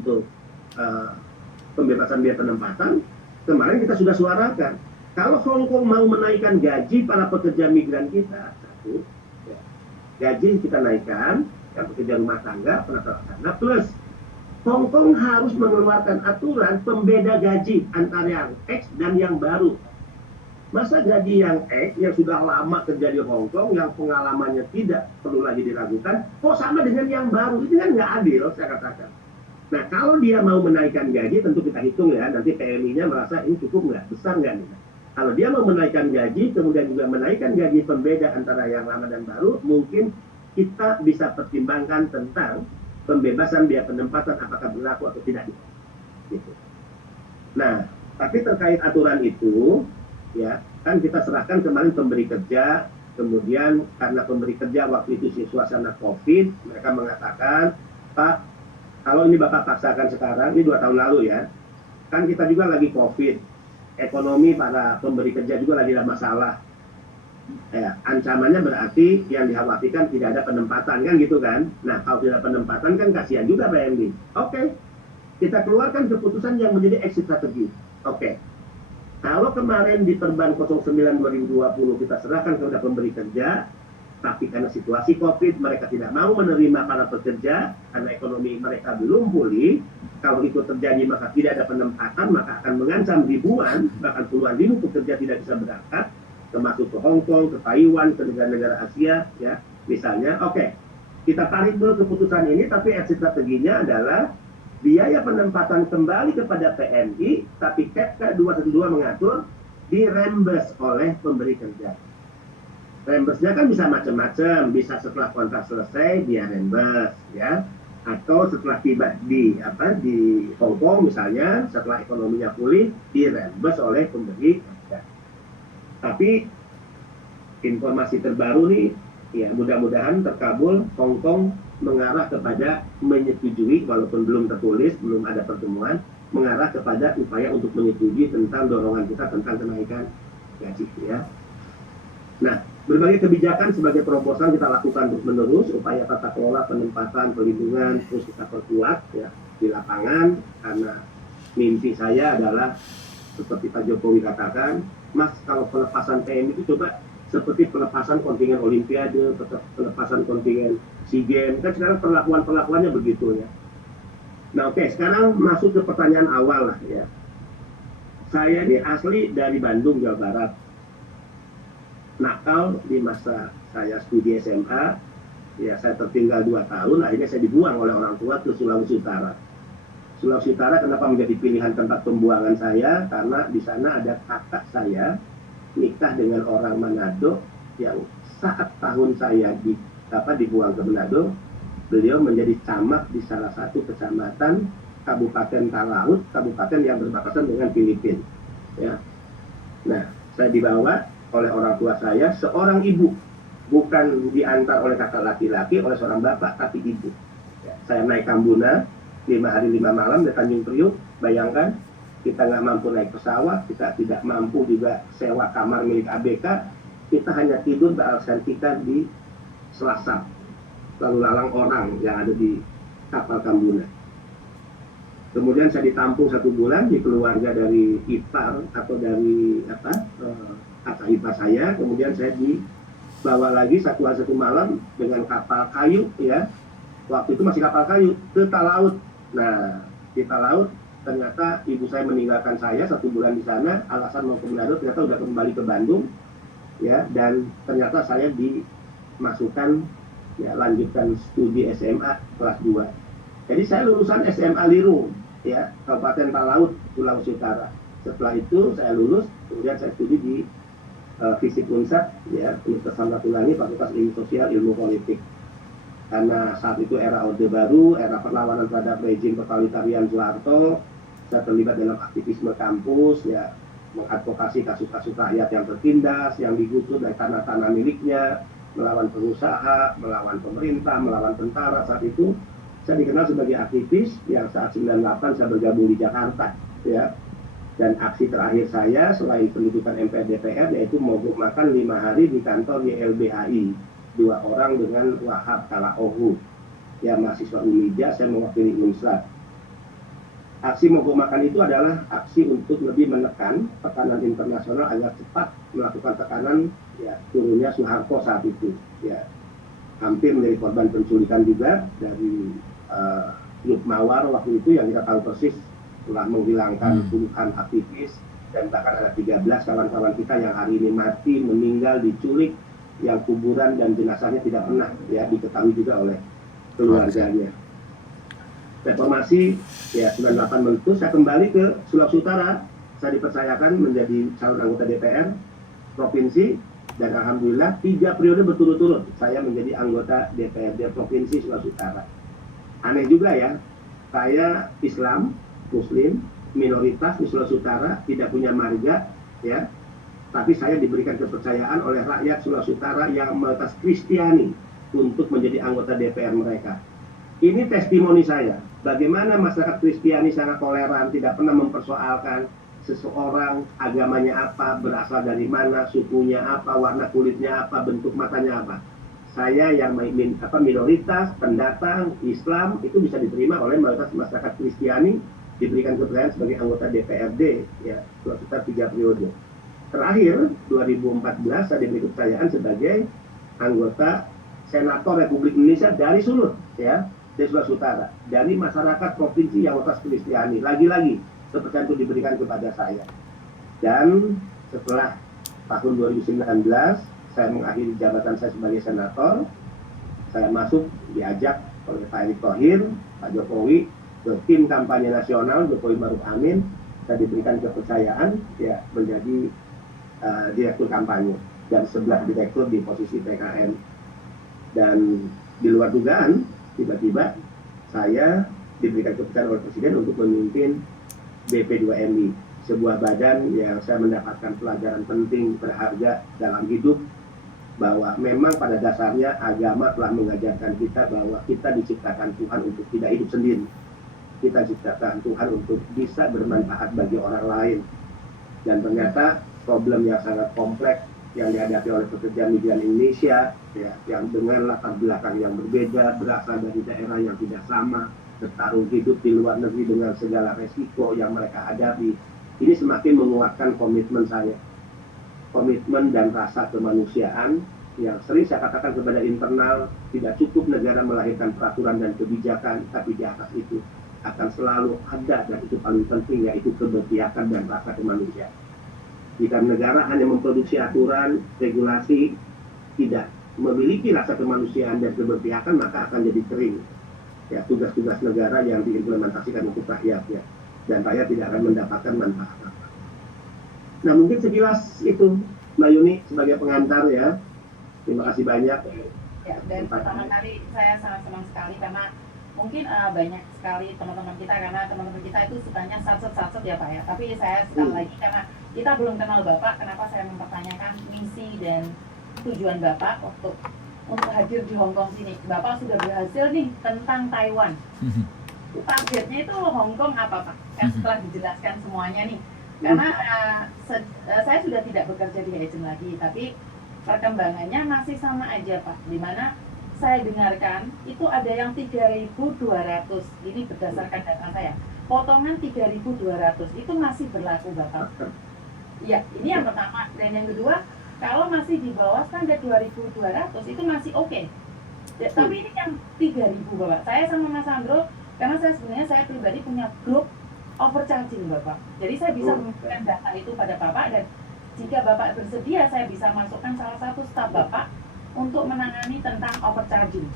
untuk uh, pembebasan biaya penempatan, kemarin kita sudah suarakan. Kalau Hong Kong mau menaikkan gaji para pekerja migran kita, satu, ya, gaji kita naikkan, yang pekerja rumah tangga, penata laksana, plus Hong Kong harus mengeluarkan aturan pembeda gaji antara yang X dan yang baru. Masa gaji yang X, yang sudah lama kerja di Hong Kong, yang pengalamannya tidak perlu lagi diragukan, kok sama dengan yang baru? Ini kan nggak adil, saya katakan. Nah, kalau dia mau menaikkan gaji, tentu kita hitung ya, nanti PMI-nya merasa ini cukup nggak, besar nggak nih. Kalau dia mau menaikkan gaji, kemudian juga menaikkan gaji pembeda antara yang lama dan baru, mungkin kita bisa pertimbangkan tentang pembebasan biaya penempatan apakah berlaku atau tidak. Gitu. Nah, tapi terkait aturan itu, ya kan kita serahkan kemarin pemberi kerja, kemudian karena pemberi kerja waktu itu suasana COVID, mereka mengatakan, Pak, kalau ini Bapak paksakan sekarang, ini 2 tahun lalu ya, kan kita juga lagi COVID, ekonomi para pemberi kerja juga lagi ada masalah. Ya, ancamannya berarti yang dikhawatirkan tidak ada penempatan kan gitu kan. Nah, kalau tidak penempatan kan kasihan juga PMI. Oke, kita keluarkan keputusan yang menjadi exit strategi. Oke, kalau kemarin di Perban 09 2020 kita serahkan kepada pemberi kerja, tapi karena situasi COVID mereka tidak mau menerima para pekerja karena ekonomi mereka belum pulih. Kalau itu terjadi maka tidak ada penempatan, maka akan mengancam ribuan bahkan puluhan ribu pekerja tidak bisa berangkat, termasuk ke Hong Kong, ke Taiwan, ke negara-negara Asia, ya misalnya. Oke, kita tarik dulu keputusan ini, tapi exit strateginya adalah biaya penempatan kembali kepada PMI, tapi KPK 212 mengatur dirembes oleh pemberi kerja. Rembesnya kan bisa macam-macam, bisa setelah kontrak selesai dia rembes, ya, atau setelah tiba di Hong Kong misalnya, setelah ekonominya pulih dirembes oleh pemberi kerja. Tapi informasi terbaru nih, ya mudah-mudahan terkabul, Hong Kong mengarah kepada menyetujui, walaupun belum tertulis, belum ada pertemuan, mengarah kepada upaya untuk menyetujui tentang dorongan kita tentang kenaikan gaji, ya. Nah, berbagai kebijakan sebagai terobosan kita lakukan terus-menerus, upaya tata kelola penempatan, pelindungan, terus kita perkuat ya di lapangan, karena mimpi saya adalah seperti Pak Jokowi katakan, Mas, kalau pelepasan PMI itu coba seperti pelepasan kontingen Olimpiade, pelepasan kontingen SEA Games, kan sekarang perlakuannya begitu ya. Nah oke, sekarang masuk ke pertanyaan awal lah ya. Saya ini asli dari Bandung, Jawa Barat. Nakal di masa saya studi SMA, ya saya tertinggal 2 tahun, akhirnya saya dibuang oleh orang tua ke Sulawesi Utara. Sulawesi Utara kenapa menjadi pilihan tempat pembuangan saya? Karena di sana ada kakak saya nikah dengan orang Manado yang saat tahun saya dibuang ke Manado, beliau menjadi camat di salah satu kecamatan Kabupaten Talaut, kabupaten yang berbatasan dengan Filipina. Ya. Nah, saya dibawa oleh orang tua saya, seorang ibu, bukan diantar oleh kakak laki-laki, oleh seorang bapak, tapi ibu. Ya, saya naik Kambuna 5 hari 5 malam di Tanjung Priuk. Bayangkan, kita nggak mampu naik pesawat, kita tidak mampu juga sewa kamar milik ABK, kita hanya tidur bersama kita di Selasar, lalu lalang orang yang ada di kapal Kambuna. Kemudian saya ditampung 1 bulan di keluarga dari ipar atau dari kakak ipar saya. Kemudian saya dibawa lagi satu malam dengan kapal kayu ya. Waktu itu masih kapal kayu ke Talaut. Nah di Talaut ternyata ibu saya meninggalkan saya 1 bulan di sana. Alasan mau ke Manado, ternyata udah kembali ke Bandung ya. Dan ternyata saya dimasukkan ya, lanjutkan studi SMA kelas 2. Jadi saya lulusan SMA Lirung, ya, Kabupaten Talaut, Sulawesi Utara. Setelah itu saya lulus, kemudian saya studi di Fisip Unsat, ya, Universitas Samratulangi, Fakultas Ilmu Sosial, Ilmu Politik. Karena saat itu era Orde Baru, era perlawanan terhadap rezim totalitarian Soeharto, saya terlibat dalam aktivisme kampus, ya, mengadvokasi kasus-kasus rakyat yang tertindas, yang digusur dari tanah-tanah miliknya, melawan pengusaha, melawan pemerintah, melawan tentara. Saat itu saya dikenal sebagai aktivis yang saat 98 saya bergabung di Jakarta, ya. Dan aksi terakhir saya selain pendudukan MPR DPR yaitu mogok makan 5 hari di kantor YLBHI, 2 orang dengan Wahab Kalaohu, ya mahasiswa Unija, saya mewakili Unsrat. Aksi mogok makan itu adalah aksi untuk lebih menekan tekanan internasional agar cepat melakukan tekanan ya turunnya Soeharto saat itu. Ya, hampir menjadi korban penculikan juga dari grup Mawar waktu itu yang kita tahu persis telah menghilangkan puluhan aktivis dan bahkan ada 13 kawan-kawan kita yang hari ini mati, meninggal, diculik, yang kuburan dan jenazahnya tidak pernah ya diketahui juga oleh keluarganya. Reformasi ya 98 meletus, saya kembali ke Sulawesi Utara, saya dipercayakan menjadi calon anggota DPR provinsi dan alhamdulillah 3 periode berturut-turut saya menjadi anggota DPRD provinsi Sulawesi Utara. Aneh juga ya, saya Islam, Muslim, minoritas di Sulawesi Utara, tidak punya marga ya, tapi saya diberikan kepercayaan oleh rakyat Sulawesi Utara yang mayoritas Kristiani untuk menjadi anggota DPR mereka. Ini testimoni saya, bagaimana masyarakat Kristiani sangat toleran, tidak pernah mempersoalkan seseorang agamanya apa, berasal dari mana, sukunya apa, warna kulitnya apa, bentuk matanya apa. Saya yang minoritas, pendatang, Islam, itu bisa diterima oleh mayoritas masyarakat Kristiani, diberikan kepercayaan sebagai anggota DPRD, ya, sekitar 3 periode. Terakhir, 2014, saya diberi kepercayaan sebagai anggota Senator Republik Indonesia dari Sulut, ya, dari Sulawesi Utara, dari masyarakat provinsi yang mayoritas Kristiani. Lagi-lagi kepercayaan itu diberikan kepada saya. Dan setelah tahun 2019 saya mengakhiri jabatan saya sebagai senator, saya masuk diajak oleh Pak Erick Thohir, Pak Jokowi ke tim kampanye nasional Jokowi Maruf Amin. Saya diberikan kepercayaan ya menjadi direktur kampanye dan 11 direktur di posisi PKN. Dan di luar dugaan, tiba-tiba saya diberikan kepercayaan oleh Presiden untuk memimpin BP2MI, sebuah badan yang saya mendapatkan pelajaran penting berharga dalam hidup, bahwa memang pada dasarnya agama telah mengajarkan kita bahwa kita diciptakan Tuhan untuk tidak hidup sendiri. Kita diciptakan Tuhan untuk bisa bermanfaat bagi orang lain. Dan ternyata problem yang sangat kompleks yang dihadapi oleh pekerja migran Indonesia, ya, yang dengan latar belakang yang berbeda, berasal dari daerah yang tidak sama, bertarung hidup di luar negeri dengan segala resiko yang mereka hadapi, ini semakin menguatkan komitmen saya. Komitmen dan rasa kemanusiaan yang sering saya katakan kepada internal, tidak cukup negara melahirkan peraturan dan kebijakan, tapi di atas itu akan selalu ada, dan itu paling penting, yaitu keberpihakan dan rasa kemanusiaan. Jika negara hanya memproduksi aturan, regulasi, tidak memiliki rasa kemanusiaan dan keberpihakan, maka akan jadi kering ya tugas-tugas negara yang diimplementasikan untuk rakyat ya, dan rakyat tidak akan mendapatkan manfaat apa. Nah, mungkin sekilas itu Mbak Yuni sebagai pengantar ya. Terima kasih banyak. Ya, dan pertama kali saya sangat senang sekali karena mungkin banyak sekali teman-teman kita, karena teman-teman kita itu sukanya satset ya Pak ya. Tapi saya sekali lagi, karena kita belum kenal Bapak, kenapa saya mempertanyakan misi dan tujuan Bapak untuk hadir di Hong Kong sini. Bapak sudah berhasil nih tentang Taiwan. Targetnya itu Hong Kong apa Pak? Kan setelah dijelaskan semuanya nih. Karena saya sudah tidak bekerja di agent lagi, tapi perkembangannya masih sama aja Pak. Dimana saya dengarkan itu ada yang 3.200, ini berdasarkan data saya, potongan 3.200 itu masih berlaku Bapak. Ya, ini yang pertama. Dan yang kedua, kalau masih di bawah standar 2.200 itu masih oke. Ya, tapi ini yang 3.000 Bapak. Saya sama Mas Andro, karena saya pribadi punya grup overcharging Bapak. Jadi saya bisa memberikan data itu pada Bapak, dan jika Bapak bersedia, saya bisa masukkan salah satu staf Bapak untuk menangani tentang overcharging.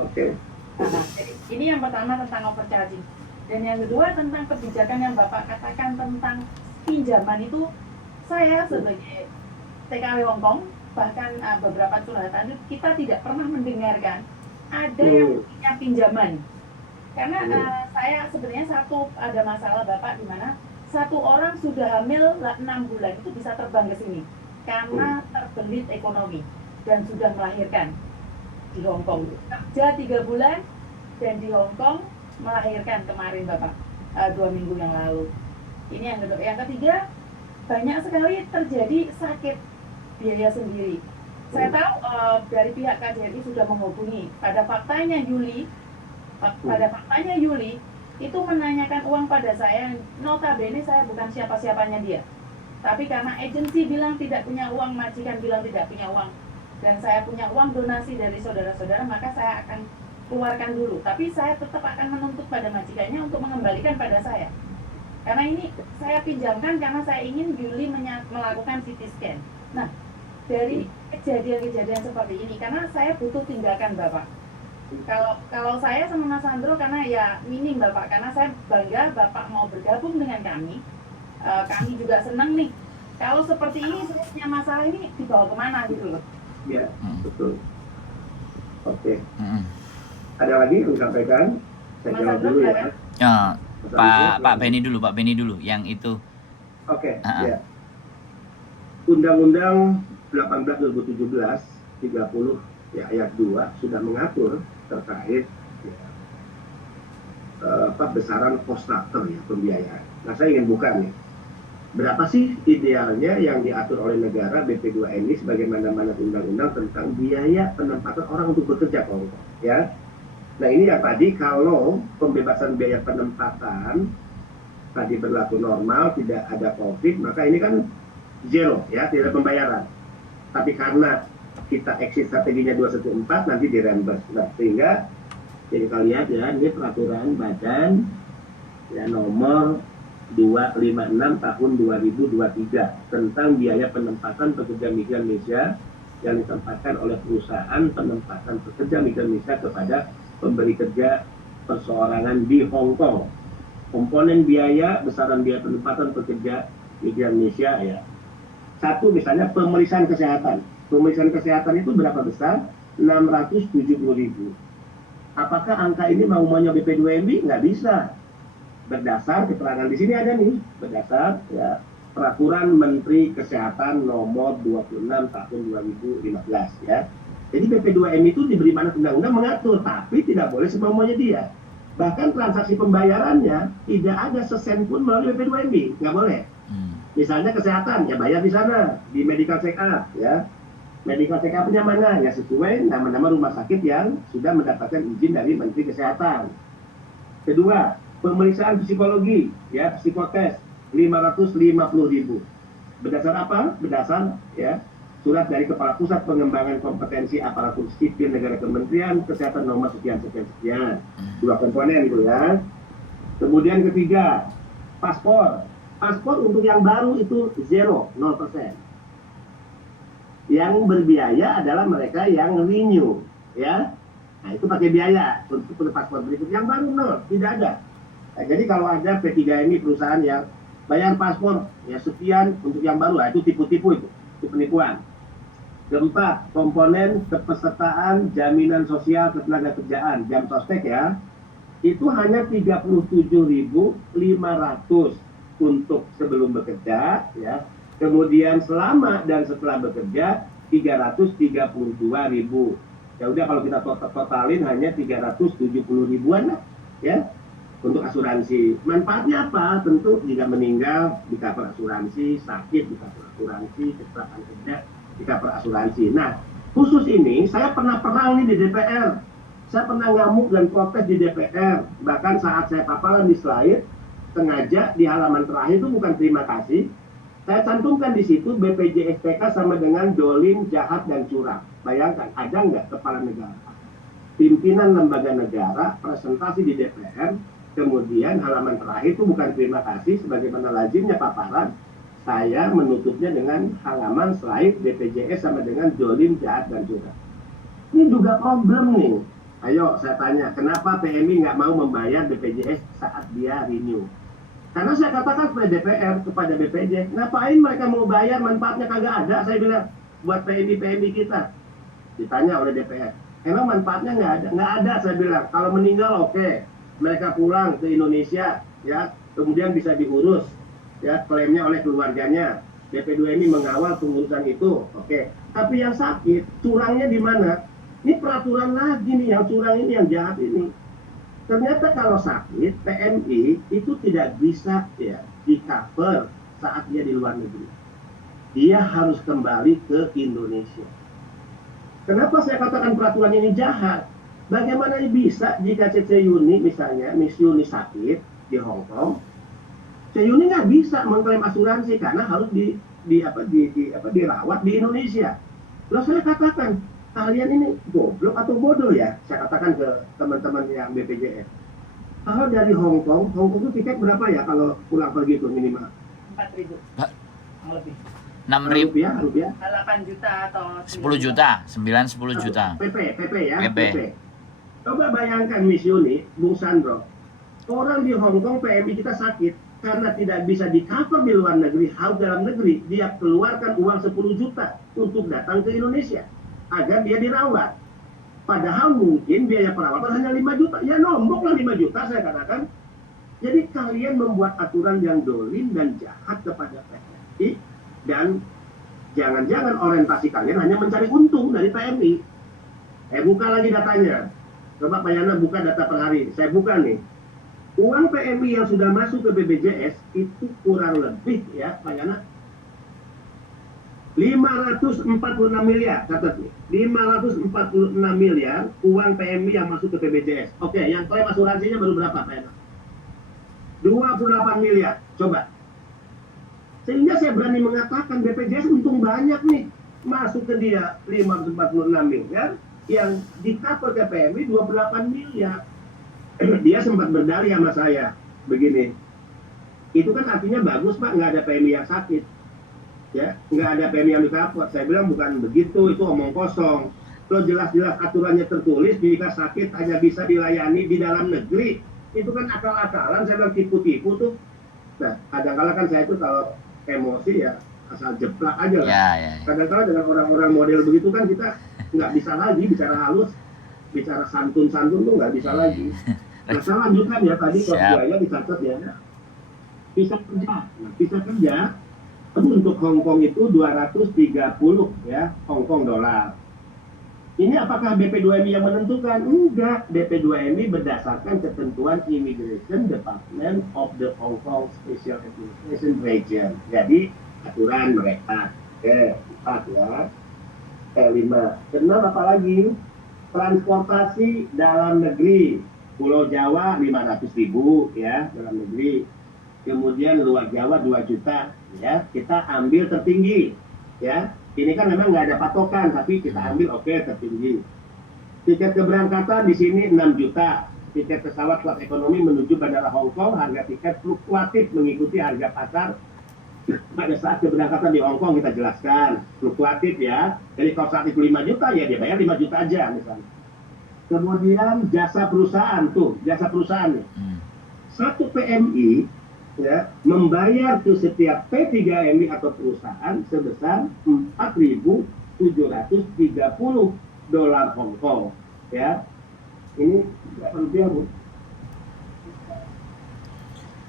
Oke. Nah, jadi ini yang pertama tentang overcharging. Dan yang kedua tentang kebijakan yang Bapak katakan tentang pinjaman itu, saya sebagai TKW Hongkong, bahkan beberapa curhatan itu kita tidak pernah mendengarkan ada yang punya pinjaman. Karena saya sebenarnya ada masalah Bapak, di mana satu orang sudah hamil 6 bulan itu bisa terbang ke sini karena terbelit ekonomi dan sudah melahirkan di Hong Kong. Kerja 3 bulan dan di Hong Kong melahirkan kemarin Bapak, 2 minggu yang lalu. Ini yang kedua. Yang ketiga, banyak sekali terjadi sakit biaya sendiri. Saya tahu dari pihak KJRI sudah menghubungi. Pada faktanya Yuli itu menanyakan uang pada saya, notabene saya bukan siapa-siapanya dia. Tapi karena agensi bilang tidak punya uang, majikan bilang tidak punya uang, dan saya punya uang donasi dari saudara-saudara, maka saya akan keluarkan dulu. Tapi saya tetap akan menuntut pada majikannya untuk mengembalikan pada saya. Karena ini saya pinjamkan karena saya ingin Yuli melakukan CT scan. Nah, dari kejadian-kejadian seperti ini, karena saya butuh tindakan Bapak. Kalau saya sama Mas Sandro, karena ya minim Bapak, karena saya bangga Bapak mau bergabung dengan kami. Kami juga senang nih. Kalau seperti ini, saya punya masalah ini dibawa kemana gitu loh. Ya, betul. Oke. Ada lagi yang disampaikan? Saya jawab dulu ya. Pak Benny dulu yang itu. Oke. Ya. Undang-Undang 18/2017 30 ya, ayat 2 sudah mengatur terkait besaran cost structure ya, pembiayaan. Nah, saya ingin buka nih. Berapa sih idealnya yang diatur oleh negara BP2MI sebagaimana undang-undang tentang biaya penempatan orang untuk bekerja, ya. Nah, ini yang tadi kalau pembebasan biaya penempatan tadi berlaku normal, tidak ada COVID, maka ini kan zero ya, tidak ada pembayaran. Tapi karena kita exit strateginya 214 nanti di reimburse. Nah, sehingga jadi kita lihat ya, ini peraturan badan ya nomor 256 tahun 2023 tentang biaya penempatan pekerja migran Indonesia yang ditempatkan oleh perusahaan penempatan pekerja migran Indonesia kepada pemberi kerja perseorangan di Hong Kong. Komponen biaya, besaran biaya penempatan pekerja migran Indonesia ya. Satu misalnya pemeriksaan kesehatan. Pemeriksaan kesehatan itu berapa besar? 670.000. Apakah angka ini maunya BP2MI? Nggak bisa. Berdasar keterangan di sini ada nih, berdasar ya Peraturan Menteri Kesehatan nomor 26 tahun 2015 ya. Jadi BP2MI itu diberi mandat undang-undang mengatur, tapi tidak boleh semaunya dia. Bahkan transaksi pembayarannya tidak ada sesen pun melalui BP2MI, nggak boleh. Misalnya kesehatan, ya bayar di sana, di medical check up ya. Medical check up-nya mana? Ya sesuai nama-nama rumah sakit yang sudah mendapatkan izin dari Menteri Kesehatan. Kedua, pemeriksaan psikologi, ya psikotes 550.000. Berdasar apa? Berdasar ya surat dari Kepala Pusat Pengembangan Kompetensi Aparatur Sipil Negara Kementerian Kesehatan nomor sekian. Dua komponen itu ya. Kemudian ketiga, paspor. Paspor untuk yang baru itu 0%. Yang berbiaya adalah mereka yang renew, ya. Nah, itu pakai biaya untuk paspor berikut. Yang baru nol, tidak ada. Nah, jadi kalau ada P3MI perusahaan yang bayar paspor ya sekian untuk yang baru, nah, itu tipu-tipu itu penipuan. Keempat, komponen kepesertaan jaminan sosial ketenagakerjaan, jam sostek ya. Itu hanya 37.500 untuk sebelum bekerja ya. Kemudian selama dan setelah bekerja 332.000. Ya udah kalau kita totalin hanya 370.000-an lah ya untuk asuransi. Manfaatnya apa? Tentu jika meninggal di cover asuransi, sakit di cover asuransi, kecelakaan kerja di cover asuransi. Nah, khusus ini saya pernah perang nih di DPR. Saya pernah ngamuk dan protes di DPR. Bahkan saat saya paparan di slide, sengaja di halaman terakhir itu bukan terima kasih. Saya cantumkan di situ BPJS TK sama dengan dolim, jahat, dan curang. Bayangkan, ada nggak kepala negara, pimpinan lembaga negara, presentasi di DPR, kemudian halaman terakhir itu bukan terima kasih, sebagaimana lazimnya paparan, saya menutupnya dengan halaman slide BPJS sama dengan dolim, jahat, dan curang. Ini juga problem nih. Ayo saya tanya, kenapa PMI nggak mau membayar BPJS saat dia renew? Karena saya katakan kepada DPR, kepada BPJS, ngapain mereka mau bayar, manfaatnya kagak ada, saya bilang, buat PMI kita. Ditanya oleh DPR, emang manfaatnya nggak ada? Nggak ada, saya bilang. Kalau meninggal oke, mereka pulang ke Indonesia, ya, kemudian bisa diurus, ya, klaimnya oleh keluarganya. BP2MI mengawal pengurusan itu, oke. Tapi yang sakit, curangnya di mana? Ini peraturan lagi nih, yang curang ini, yang jahat ini. Ternyata kalau sakit, PMI itu tidak bisa ya di-cover saat dia di luar negeri. Dia harus kembali ke Indonesia. Kenapa saya katakan peraturan ini jahat? Bagaimana bisa jika Yuni misalnya, Miss Yuni sakit di Hong Kong, Yuni nggak bisa mengklaim asuransi karena harus dirawat di Indonesia. Lalu saya katakan, kalian ini goblok atau bodoh ya? Saya katakan ke teman-teman yang BPJS. Kalau dari Hong Kong itu tiket berapa ya kalau pulang pergi itu minimal? 4.000. Lebih. 6.000 rupiah? 8 juta atau 10 juta, 9-10 juta. PP ya. PP. Coba bayangkan Miss Yuni, Bung Sandro, orang di Hong Kong PMI kita sakit karena tidak bisa di-cover di luar negeri, harus dalam negeri, dia keluarkan uang 10 juta untuk datang ke Indonesia agar dia dirawat. Padahal mungkin biaya perawatan hanya 5 juta. Ya nomboklah 5 juta saya katakan. Jadi kalian membuat aturan yang dolim dan jahat kepada PMI dan jangan-jangan orientasi kalian hanya mencari untung dari PMI. Buka lagi datanya. Coba Pak Yana buka data per hari. Saya buka nih. Uang PMI yang sudah masuk ke BPJS itu kurang lebih ya Pak Yana 546 miliar, catat nih. 546 miliar uang PMI yang masuk ke BPJS. Oke, yang klaim asuransinya baru berapa Pak Yana? 28 miliar. Coba. Sehingga saya berani mengatakan BPJS untung banyak nih. Masuk ke dia 546 miliar, yang di-cover ke PMI 28 miliar. Dia sempat berdalih sama saya begini, itu kan artinya bagus Pak, nggak ada PMI yang sakit ya, nggak ada PMI yang di-cover. Saya bilang bukan begitu, itu omong kosong. Lo jelas-jelas aturannya tertulis, jika sakit hanya bisa dilayani di dalam negeri. Itu kan akal-akalan, saya bilang tipu-tipu tuh. Nah, kadang-kadang kan saya itu kalau emosi ya asal jeplak aja lah. Ya. Kadang-kadang dengan orang-orang model begitu kan kita nggak bisa lagi bicara halus, bicara santun-santun tuh nggak bisa lagi. Nah, saya lanjutkan ya tadi kalau biaya dicatat ya. Bisa kerja untuk Hong Kong itu 230 ya Hong Kong dolar. Ini apakah BP2MI yang menentukan? Enggak, BP2MI berdasarkan ketentuan Immigration Department of the Hong Kong Special Administration Region. Jadi aturan mereka. 4 ya. 5. 6 apalagi? Transportasi dalam negeri. Pulau Jawa 500.000 ya dalam negeri. Kemudian luar Jawa 2 juta ya. Kita ambil tertinggi ya. Ini kan memang nggak ada patokan, tapi kita ambil oke tertinggi. Tiket keberangkatan di sini 6 juta. Tiket pesawat kelas ekonomi menuju Bandara Hong Kong, harga tiket fluktuatif mengikuti harga pasar. Pada saat keberangkatan di Hong Kong kita jelaskan, fluktuatif ya. Jadi kalau saat itu 5 juta ya dia bayar 5 juta aja misalnya. Kemudian jasa perusahaan tuh, jasa perusahaan nih. Satu PMI ya, membayar ke setiap P3MI atau perusahaan sebesar 4.730 dolar Hong Kong ya. Ini berapa rupiah Bu?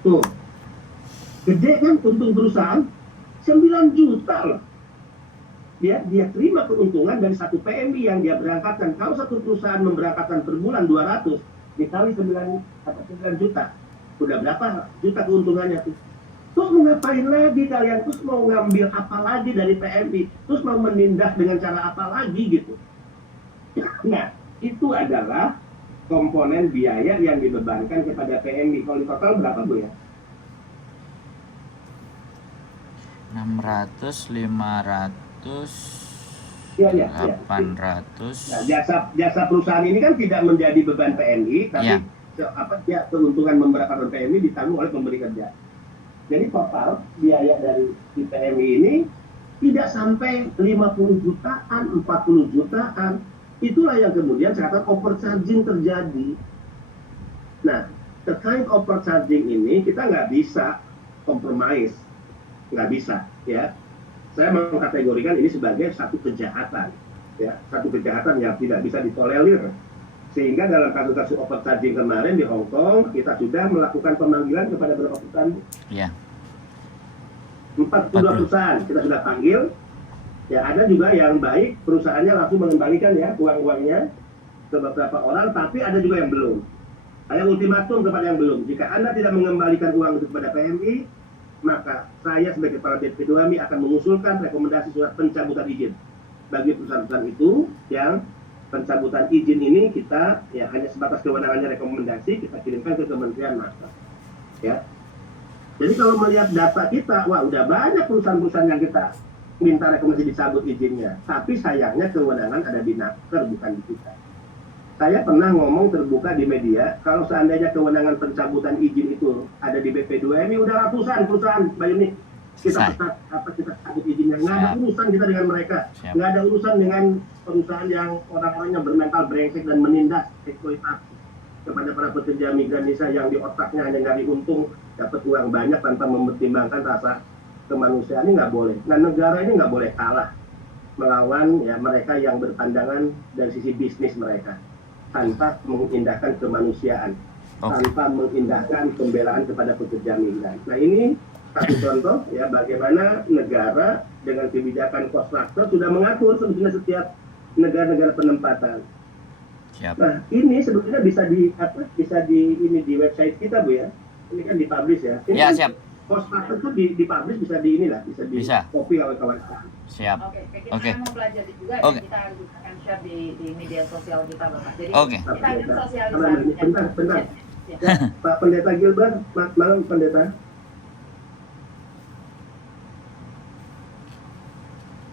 Tuh gede kan untung perusahaan 9 juta loh. Dia terima keuntungan dari satu PMI yang dia berangkatkan. Kalau satu perusahaan memberangkatkan per bulan 200 dikali 9 juta, udah berapa juta keuntungannya tuh? Terus mau ngapain lagi kalian? Terus mau ngambil apa lagi dari PMI? Terus mau menindak dengan cara apa lagi gitu? Nah, itu adalah komponen biaya yang dibebankan kepada PMI. Kalau di total berapa Bu ya? 600, 500, Ya. 800. Nah, jasa perusahaan ini kan tidak menjadi beban PMI, tapi keuntungan memberangkatkan PMI ditanggung oleh pemberi kerja. Jadi total biaya dari PMI ini tidak sampai 50 jutaan, 40 jutaan. Itulah yang kemudian sekarang overcharging terjadi. Nah, terkait overcharging ini kita nggak bisa compromise, nggak bisa ya. Saya mengkategorikan ini sebagai satu kejahatan, ya, satu kejahatan yang tidak bisa ditolerir. Sehingga dalam kasus-kasus overcharging kemarin di Hong Kong, kita sudah melakukan pemanggilan kepada beberapa perusahaan. Iya. 42 perusahaan kita sudah panggil. Ya, ada juga yang baik, perusahaannya langsung mengembalikan ya uang-uangnya ke beberapa orang, tapi ada juga yang belum. Saya ultimatum kepada yang belum. Jika Anda tidak mengembalikan uang itu kepada PMI, maka saya sebagai kepala BP2MI akan mengusulkan rekomendasi surat pencabutan izin bagi perusahaan-perusahaan itu yang pencabutan izin ini kita ya hanya sebatas kewenangannya rekomendasi kita kirimkan ke Kementerian Master. Ya. Jadi kalau melihat data kita, wah udah banyak perusahaan-perusahaan yang kita minta rekomendasi dicabut izinnya. Tapi sayangnya kewenangan ada di Naker bukan di kita. Saya pernah ngomong terbuka di media, kalau seandainya kewenangan pencabutan izin itu ada di BP2MI, udah ratusan perusahaan, Mbak Yuni. Kita cabut izinnya. Nggak ada urusan kita dengan mereka. Nggak ada urusan dengan perusahaan yang orang-orang yang bermental brengsek dan menindas eksploitasi kepada para pekerja migran Indonesia yang di otaknya hanya nyari untung, dapat uang banyak tanpa mempertimbangkan rasa kemanusiaan. Ini nggak boleh. Nah, negara ini nggak boleh kalah melawan ya mereka yang berpandangan dari sisi bisnis mereka, tanpa mengindahkan kemanusiaan, tanpa mengindahkan pembelaan kepada pekerja migran. Nah, ini satu contoh ya bagaimana negara dengan kebijakan cost structure sudah mengatur sebetulnya setiap negara-negara penempatan. Siap. Nah, ini sebetulnya bisa di website kita, Bu ya. Ini kan dipublish ya. Ini Ya, kan siap. Cost structure itu dipublish bisa bisa copy oleh kawan-kawan. Siap. Kita akan mempelajari juga dan kita akan share di media sosial kita, Bapak. Jadi kita akan sosialisasi. Bentar. Ya, Pak Pendeta Gilbert, malam Pendeta.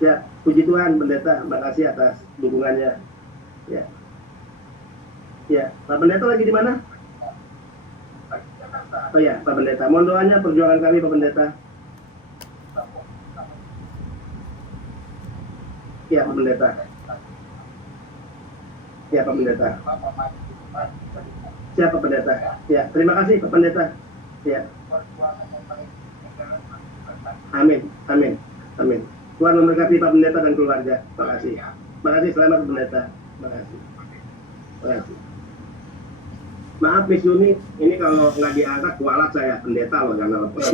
Ya, puji Tuhan Pendeta, makasih atas dukungannya. Ya. Ya, Pak Pendeta lagi di mana? Oh ya, Pak Pendeta, mohon doanya perjuangan kami, Pak Pendeta. Ya, Pak Pendeta. Ya, Pak Pendeta. Siapa Pak Pendeta? Ya, terima kasih Pak Pendeta. Ya. Amin, amin, amin. Tuhan memberkati Pak Pendeta dan keluarga. Terima kasih. Terima kasih, selamat Pak Pendeta. Terima kasih. Terima kasih. Maaf Miss Yuni, ini kalau nggak diangkat kualat saya, pendeta loh, jangan lupa.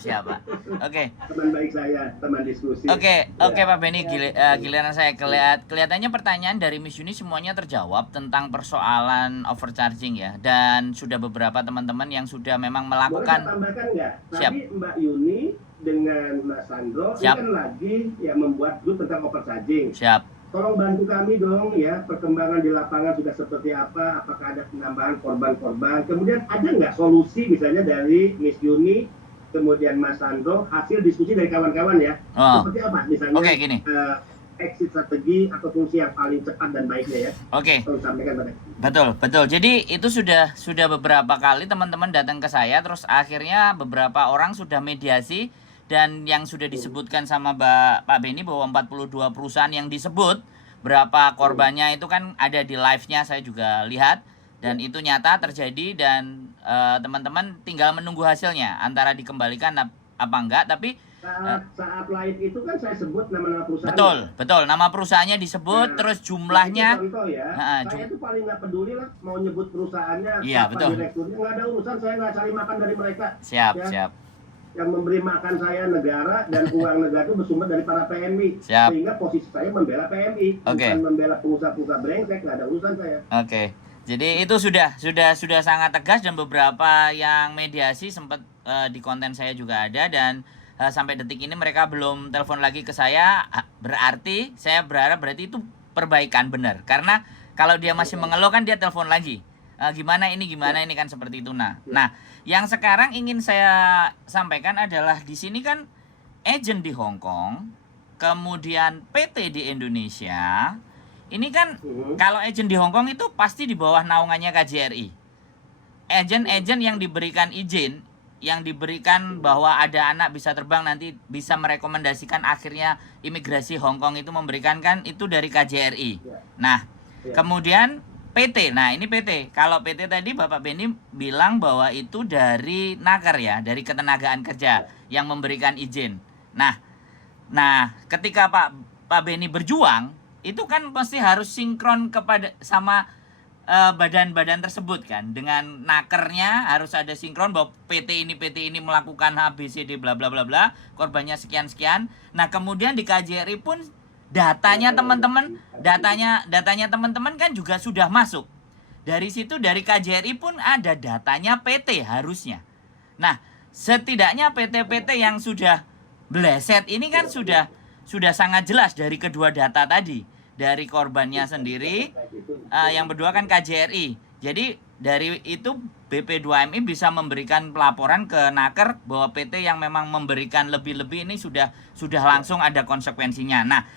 Siap Pak. Oke. Teman baik saya, teman diskusi. Oke, Pak Benny, giliran saya. Kelihatannya pertanyaan dari Miss Yuni semuanya terjawab tentang persoalan overcharging ya, dan sudah beberapa teman-teman yang sudah memang melakukan. Boleh saya tambahkan nggak? Siap. Tadi Mbak Yuni dengan Mas Sandro ini kan lagi ya membuat grup tentang overcharging. Siap. Tolong bantu kami dong ya, perkembangan di lapangan sudah seperti apa, apakah ada penambahan korban-korban, kemudian ada nggak solusi misalnya dari Miss Yuni, kemudian Mas Sandro, hasil diskusi dari kawan-kawan ya, seperti apa misalnya gini. Exit strategi atau fungsi yang paling cepat dan baiknya ya. Tolong sampaikan pada. Betul. Jadi itu sudah beberapa kali teman-teman datang ke saya, terus akhirnya beberapa orang sudah mediasi. Dan yang sudah disebutkan sama Pak Benny bahwa 42 perusahaan yang disebut, berapa korbannya itu kan ada di live-nya, saya juga lihat. Dan itu nyata terjadi dan teman-teman tinggal menunggu hasilnya. Antara dikembalikan apa enggak, tapi saat live itu kan saya sebut nama-nama perusahaan. Betul. Nama perusahaannya disebut, terus jumlahnya. Contoh ya, saya itu paling nggak peduli lah mau nyebut perusahaannya, iya, betul. Direkturnya, nggak ada urusan, saya nggak cari makan dari mereka. Siap. Yang memberi makan saya negara dan uang negara itu bersumber dari para PMI. Sehingga posisi saya membela PMI, bukan membela pengusaha-pengusaha brengsek, nggak ada urusan saya. Oke. Jadi itu sudah sangat tegas dan beberapa yang mediasi sempat di konten saya juga ada dan sampai detik ini mereka belum telepon lagi ke saya. Berarti saya berarti itu perbaikan benar. Karena kalau dia masih mengeluh kan dia telepon lagi. Gimana ini kan seperti itu. Nah, yang sekarang ingin saya sampaikan adalah di sini kan agent di Hong Kong, kemudian PT di Indonesia. Ini kan kalau agent di Hong Kong itu pasti di bawah naungannya KJRI. Agent yang diberikan izin, yang diberikan bahwa ada anak bisa terbang nanti bisa merekomendasikan akhirnya imigrasi Hong Kong itu memberikan kan itu dari KJRI. Nah, kemudian PT, nah ini PT. Kalau PT tadi Bapak Benny bilang bahwa itu dari Naker ya, dari ketenagaan kerja yang memberikan izin. Nah, ketika Pak Benny berjuang, itu kan pasti harus sinkron kepada sama badan-badan tersebut kan. Dengan Nakernya harus ada sinkron bahwa PT ini melakukan ABCD bla bla bla bla, korbannya sekian. Nah, kemudian di KJRI pun datanya teman-teman kan juga sudah masuk. Dari situ dari KJRI pun ada datanya PT harusnya. Nah, setidaknya PT-PT yang sudah bleset ini kan sudah sangat jelas dari kedua data tadi. dari korbannya sendiri, yang kedua kan KJRI. Jadi dari itu BP2MI bisa memberikan pelaporan ke Naker bahwa PT yang memang memberikan lebih-lebih ini sudah langsung ada konsekuensinya. Nah,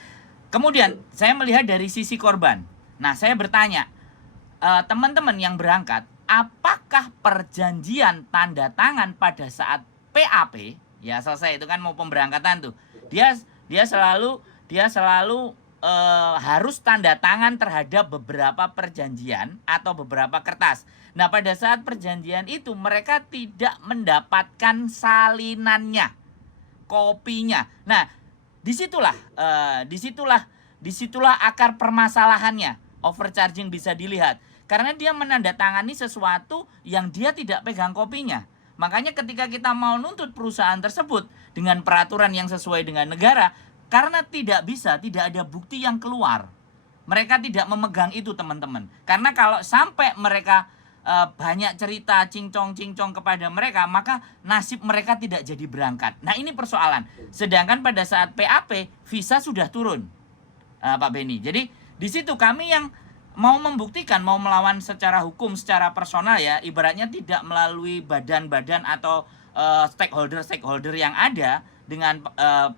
kemudian saya melihat dari sisi korban. Nah, saya bertanya, teman-teman yang berangkat, apakah perjanjian tanda tangan pada saat PAP, ya selesai itu kan mau pemberangkatan tuh, dia selalu harus tanda tangan terhadap beberapa perjanjian atau beberapa kertas. Nah, pada saat perjanjian itu mereka tidak mendapatkan salinannya, kopinya. Nah, disitulah akar permasalahannya. Overcharging bisa dilihat karena dia menandatangani sesuatu yang dia tidak pegang kopinya. Makanya ketika kita mau nuntut perusahaan tersebut dengan peraturan yang sesuai dengan negara, karena tidak ada bukti yang keluar. Mereka tidak memegang itu, teman-teman. Karena kalau sampai mereka banyak cerita cincong-cincong kepada mereka, maka nasib mereka tidak jadi berangkat. Nah, ini persoalan. Sedangkan pada saat PAP, visa sudah turun, Pak Beni. Jadi di situ kami yang mau membuktikan, mau melawan secara hukum, secara personal ya, ibaratnya tidak melalui badan-badan atau stakeholder yang ada. Dengan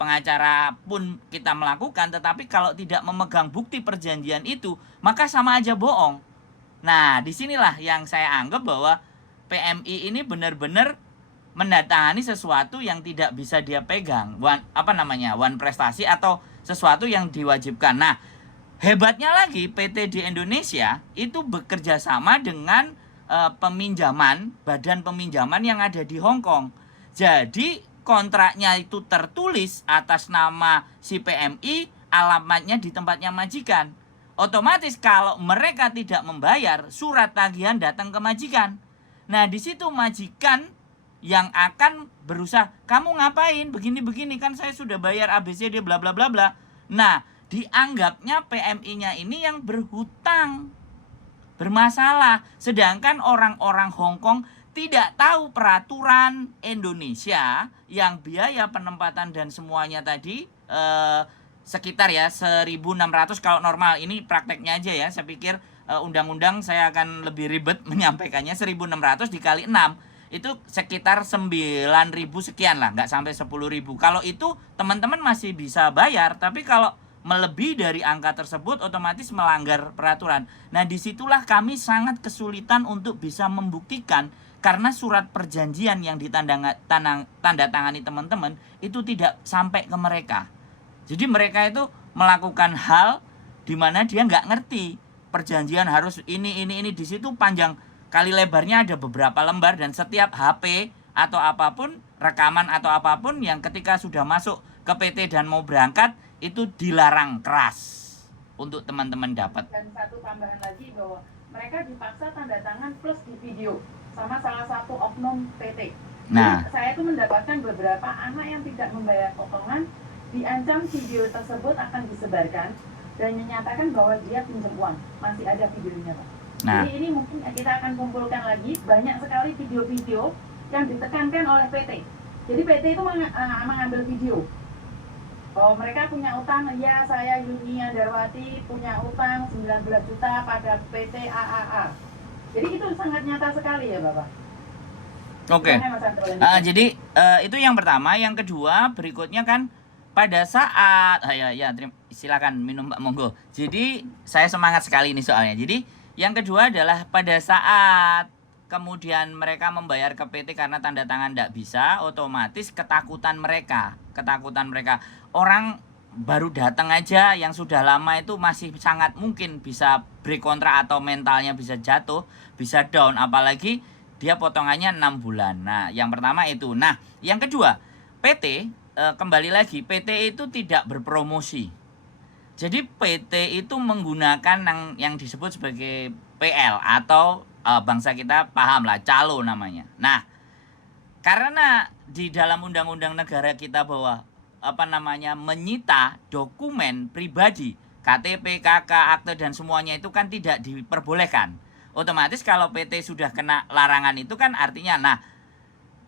pengacara pun kita melakukan, tetapi kalau tidak memegang bukti perjanjian itu, maka sama aja bohong. Nah, disinilah yang saya anggap bahwa PMI ini benar-benar mendatangani sesuatu yang tidak bisa dia pegang, one prestasi atau sesuatu yang diwajibkan. Nah, hebatnya lagi PT di Indonesia itu bekerja sama dengan badan peminjaman yang ada di Hong Kong. Jadi kontraknya itu tertulis atas nama si PMI, alamatnya di tempatnya majikan. Otomatis kalau mereka tidak membayar, surat tagihan datang ke majikan. Nah, di situ majikan yang akan berusaha, kamu ngapain begini-begini, kan saya sudah bayar ABCD bla bla bla bla. Nah, dianggapnya PMI-nya ini yang berhutang, bermasalah. Sedangkan orang-orang Hong Kong tidak tahu peraturan Indonesia yang biaya penempatan dan semuanya tadi sekitar ya 1.600 kalau normal. Ini prakteknya aja ya, saya pikir undang-undang saya akan lebih ribet menyampaikannya. 1.600 dikali 6 itu sekitar 9.000 sekian lah, nggak sampai 10.000. Kalau itu teman-teman masih bisa bayar, tapi kalau melebihi dari angka tersebut otomatis melanggar peraturan. Nah, disitulah kami sangat kesulitan untuk bisa membuktikan, karena surat perjanjian yang tanda tangani teman-teman itu tidak sampai ke mereka. Jadi mereka itu melakukan hal di mana dia nggak ngerti perjanjian harus ini. Di situ panjang kali lebarnya ada beberapa lembar, dan setiap HP atau apapun, rekaman atau apapun yang ketika sudah masuk ke PT dan mau berangkat itu dilarang keras untuk teman-teman dapat. Dan satu tambahan lagi bahwa mereka dipaksa tanda tangan plus di video sama salah satu oknum PT. Nah, saya itu mendapatkan beberapa anak yang tidak membayar potongan, diancam video tersebut akan disebarkan dan menyatakan bahwa dia pinjam uang. Masih ada videonya, Pak. Nah, jadi ini mungkin kita akan kumpulkan lagi banyak sekali video-video yang ditekankan oleh PT. Jadi PT itu mengambil video. Oh, mereka punya utang, ya saya Yunia Darwati punya utang 19 juta pada PT AAA. Jadi itu sangat nyata sekali ya Bapak. Oke. Jadi itu yang pertama. Yang kedua berikutnya kan pada saat silakan minum Pak, monggo. Jadi saya semangat sekali ini soalnya. Jadi yang kedua adalah pada saat kemudian mereka membayar ke PT karena tanda tangan tidak bisa, otomatis ketakutan mereka. Orang baru datang aja yang sudah lama itu masih sangat mungkin bisa break kontrak atau mentalnya bisa jatuh, bisa down, apalagi dia potongannya 6 bulan. Nah, yang pertama itu. Nah, yang kedua, PT kembali lagi, PT itu tidak berpromosi. Jadi PT itu menggunakan yang disebut sebagai PL atau bangsa kita paham lah, calo namanya. Nah, karena di dalam undang-undang negara kita bahwa menyita dokumen pribadi, KTP, KK, akte dan semuanya itu kan tidak diperbolehkan. Otomatis kalau PT sudah kena larangan itu kan artinya, nah,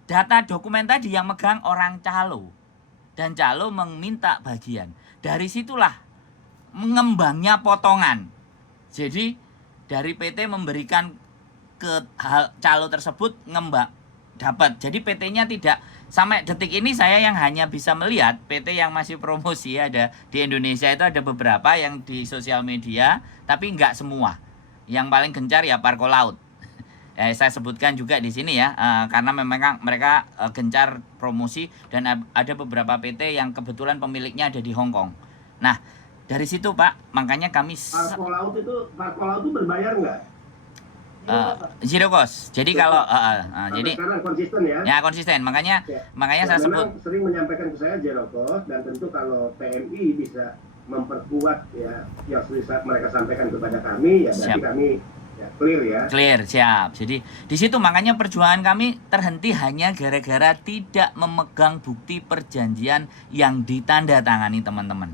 data dokumen tadi yang megang orang calo dan calo meminta bagian. Dari situlah mengembangnya potongan. Jadi dari PT memberikan ke calo tersebut ngembang dapat. Jadi PT-nya tidak, sampai detik ini saya yang hanya bisa melihat PT yang masih promosi ada di Indonesia itu ada beberapa yang di sosial media, tapi nggak semua. Yang paling gencar ya Parko Laut. Saya sebutkan juga di sini ya, karena memang mereka gencar promosi dan ada beberapa PT yang kebetulan pemiliknya ada di Hong Kong. Nah, dari situ Pak, makanya kami Parko Laut itu berbayar nggak? Zero cost. Jadi kalau jadi karena konsisten ya. Ya konsisten. Makanya saya sebut sering menyampaikan ke saya zero cost, dan tentu kalau PMI bisa memperkuat ya yang mereka sampaikan kepada kami, ya berarti kami ya clear ya. Clear, siap. Jadi di situ makanya perjuangan kami terhenti hanya gara-gara tidak memegang bukti perjanjian yang ditandatangani teman-teman.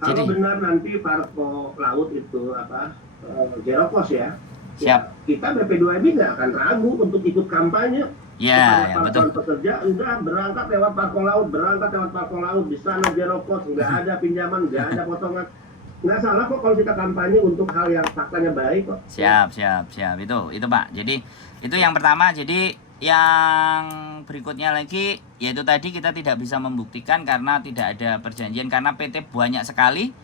Kalau Jadi benar nanti Parko Laut itu zero cost ya. Siap. Ya, kita BP2MI nggak akan ragu untuk ikut kampanye. Ya, betul. Pekerja udah berangkat lewat Parko Laut, di sana zero cost, nggak ada pinjaman, nggak ada potongan. Nggak salah kok kalau kita kampanye untuk hal yang faktanya baik kok. Siap. Itu Pak. Jadi itu yang pertama. Jadi yang berikutnya lagi yaitu tadi kita tidak bisa membuktikan karena tidak ada perjanjian, karena PT banyak sekali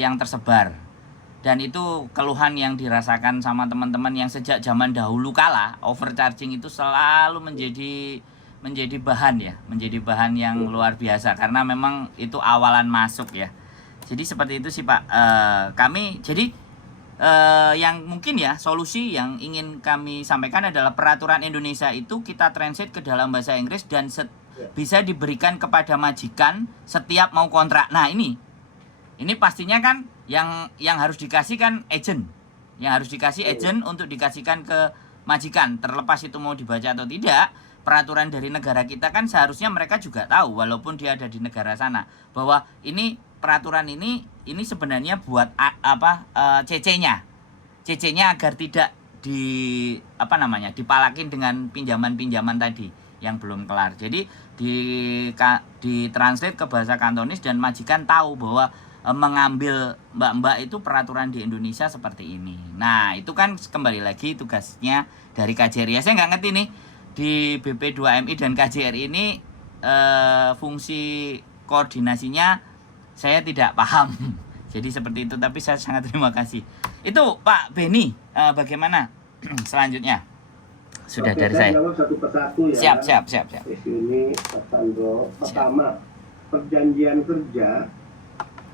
yang tersebar. Dan itu keluhan yang dirasakan sama teman-teman yang sejak zaman dahulu kala, overcharging itu selalu menjadi bahan yang luar biasa karena memang itu awalan masuk ya. Jadi seperti itu sih Pak. Kami jadi yang mungkin ya solusi yang ingin kami sampaikan adalah peraturan Indonesia itu kita translate ke dalam bahasa Inggris dan bisa diberikan kepada majikan setiap mau kontrak. Nah ini pastinya kan yang harus dikasih kan agent, untuk dikasihkan ke majikan, terlepas itu mau dibaca atau tidak. Peraturan dari negara kita kan seharusnya mereka juga tahu walaupun dia ada di negara sana bahwa ini peraturan ini sebenarnya buat CC-nya agar tidak dipalakin dengan pinjaman tadi yang belum kelar. Jadi di translate ke bahasa Kantonis dan majikan tahu bahwa mengambil mbak-mbak itu peraturan di Indonesia seperti ini. Nah itu kan kembali lagi tugasnya dari KJRI. Saya nggak ngerti nih di BP2MI dan KJRI ini fungsi koordinasinya saya tidak paham. Jadi seperti itu, tapi saya sangat terima kasih. Itu Pak Beni, bagaimana selanjutnya? Sudah. Oke, dari saya jawab satu persatu ya. Siap. Di sini Sandro, pertama perjanjian kerja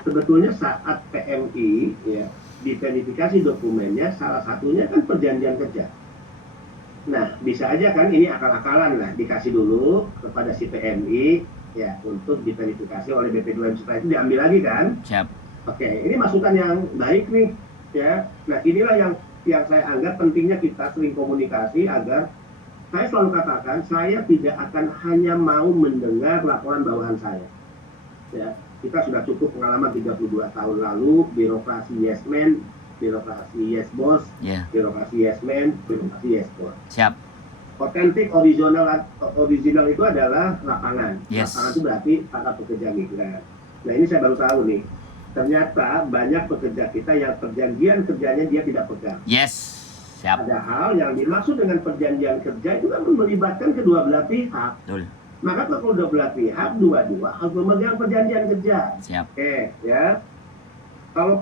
sebetulnya saat PMI ya diverifikasi dokumennya, salah satunya kan perjanjian kerja. Nah bisa aja kan ini akal-akalan lah, dikasih dulu kepada si PMI ya untuk diverifikasi oleh BP2M, setelah itu diambil lagi kan. Siap. Oke, ini masukan yang baik nih ya. Nah inilah yang saya anggap pentingnya kita sering komunikasi, agar saya selalu katakan saya tidak akan hanya mau mendengar laporan bawahan saya ya. Kita sudah cukup pengalaman 32 tahun lalu, birokrasi yes man, birokrasi yes boss, birokrasi yes man, birokrasi yes boss. Siap. Otentik, original itu adalah lapangan. Yes. Lapangan itu berarti para pekerja migran. Nah ini saya baru tahu nih, ternyata banyak pekerja kita yang perjanjian kerjanya dia tidak pegang. Yes. Siap. Padahal yang dimaksud dengan perjanjian kerja itu kan melibatkan kedua belah pihak. Betul. Maka kalau kedua belah pihak dua-dua harus memegang perjanjian kerja. Siap. Oke, ya. Kalau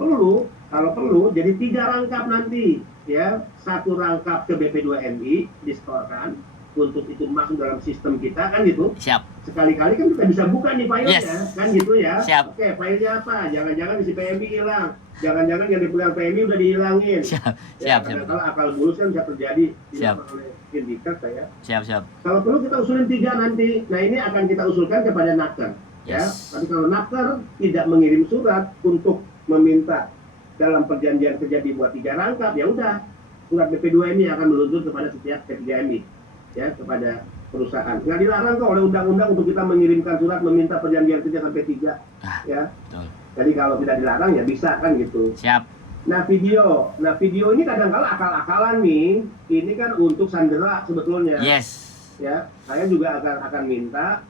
perlu jadi 3 rangkap nanti, ya. 1 rangkap ke BP2MI distorkan untuk itu masuk dalam sistem kita kan gitu. Siap. Sekali-kali kan kita bisa buka nih filenya, kan gitu ya. Siap. Oke, filenya apa? Jangan-jangan si PMI hilang. Jangan-jangan yang dipegang PMI udah dihilangin. Siap. Ya, kalau akal bulus kan bisa terjadi. Siap. Oleh sindikat saya. Siap. Kalau perlu kita usulin 3 nanti. Nah ini akan kita usulkan kepada Naker. Ya. Tapi kalau Naker tidak mengirim surat untuk meminta dalam perjanjian kerja dibuat 3 rangkap, ya udah surat BP2MI akan meluncur kepada setiap P3MI, ya, kepada perusahaan. Nggak dilarang kok oleh undang-undang untuk kita mengirimkan surat meminta perjanjian kerja sampai 3, ya. Betul. Jadi kalau tidak dilarang ya bisa kan gitu. Siap. Nah video ini kadang-kala akal-akalan nih. Ini kan untuk sandera sebetulnya. Yes. Ya, saya juga akan minta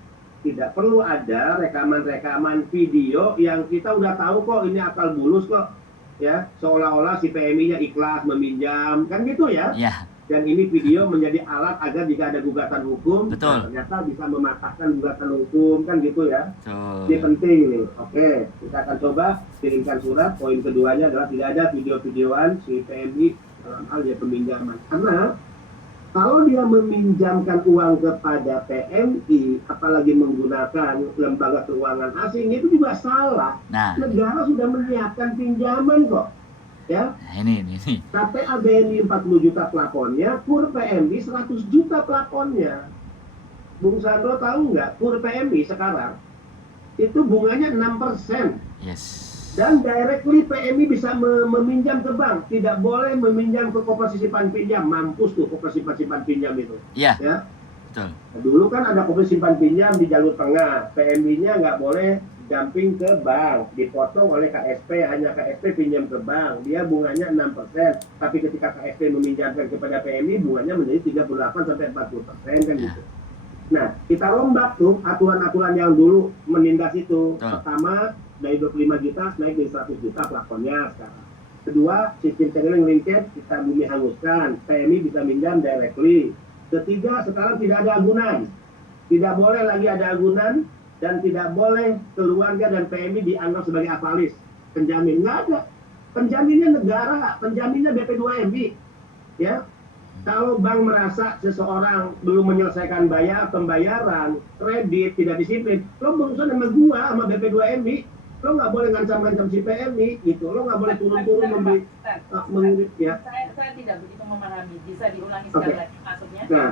tidak perlu ada rekaman-rekaman video yang kita udah tahu kok ini akal bulus kok, ya, seolah-olah si PMI-nya ikhlas meminjam, kan gitu ya. Ya, Dan ini video menjadi alat agar jika ada gugatan hukum, betul. ternyata bisa mematahkan gugatan hukum, kan gitu ya. Ini Betul. penting nih. Oke, kita akan coba kirimkan surat. Poin keduanya adalah tidak ada video-videoan si PMI dalam hal dia peminjaman. Karena kalau dia meminjamkan uang kepada PMI, apalagi menggunakan lembaga keuangan asing, itu juga salah. Nah, Negara sudah menyiapkan pinjaman kok. Ya, nah, ini. KPA BNI 40 juta plafonnya, KUR PMI 100 juta plafonnya. Bung Sandro tahu nggak, KUR PMI sekarang itu bunganya 6%. Yes. Dan directly PMI bisa meminjam ke bank, tidak boleh meminjam ke koperasi simpan pinjam. Mampus tuh koperasi simpan pinjam itu. Iya, Ya, betul. dulu kan ada koperasi simpan pinjam di jalur tengah, PMI-nya nggak boleh jumping ke bank, dipotong oleh KSP, hanya KSP pinjam ke bank, dia bunganya 6%, tapi ketika KSP meminjamkan kepada PMI, bunganya menjadi 38-40% kan Ya. gitu. Nah, kita rombak tuh aturan-aturan yang dulu menindas itu. Betul. Pertama, dari 25 juta naik dari 100 juta plafonnya sekarang. Kedua, sistem channeling linkage kita bumi hanguskan, PMI bisa minjam directly. Ketiga, sekarang tidak ada agunan. Tidak boleh lagi ada agunan dan tidak boleh keluarga dan PMI dianggap sebagai avalis, penjamin. Nggak ada. Penjaminnya negara, penjaminnya BP2MI. Ya, kalau bank merasa seseorang belum menyelesaikan pembayaran, kredit, tidak disiplin, lo berurusan sama gua, sama BP2MI, lo nggak boleh ngancam-ngancam si PMI, gitu. Lo nggak boleh turun-turun membeli, ya. Saya tidak begitu memahami. Bisa diulangi sekali Oke. lagi maksudnya? Nah,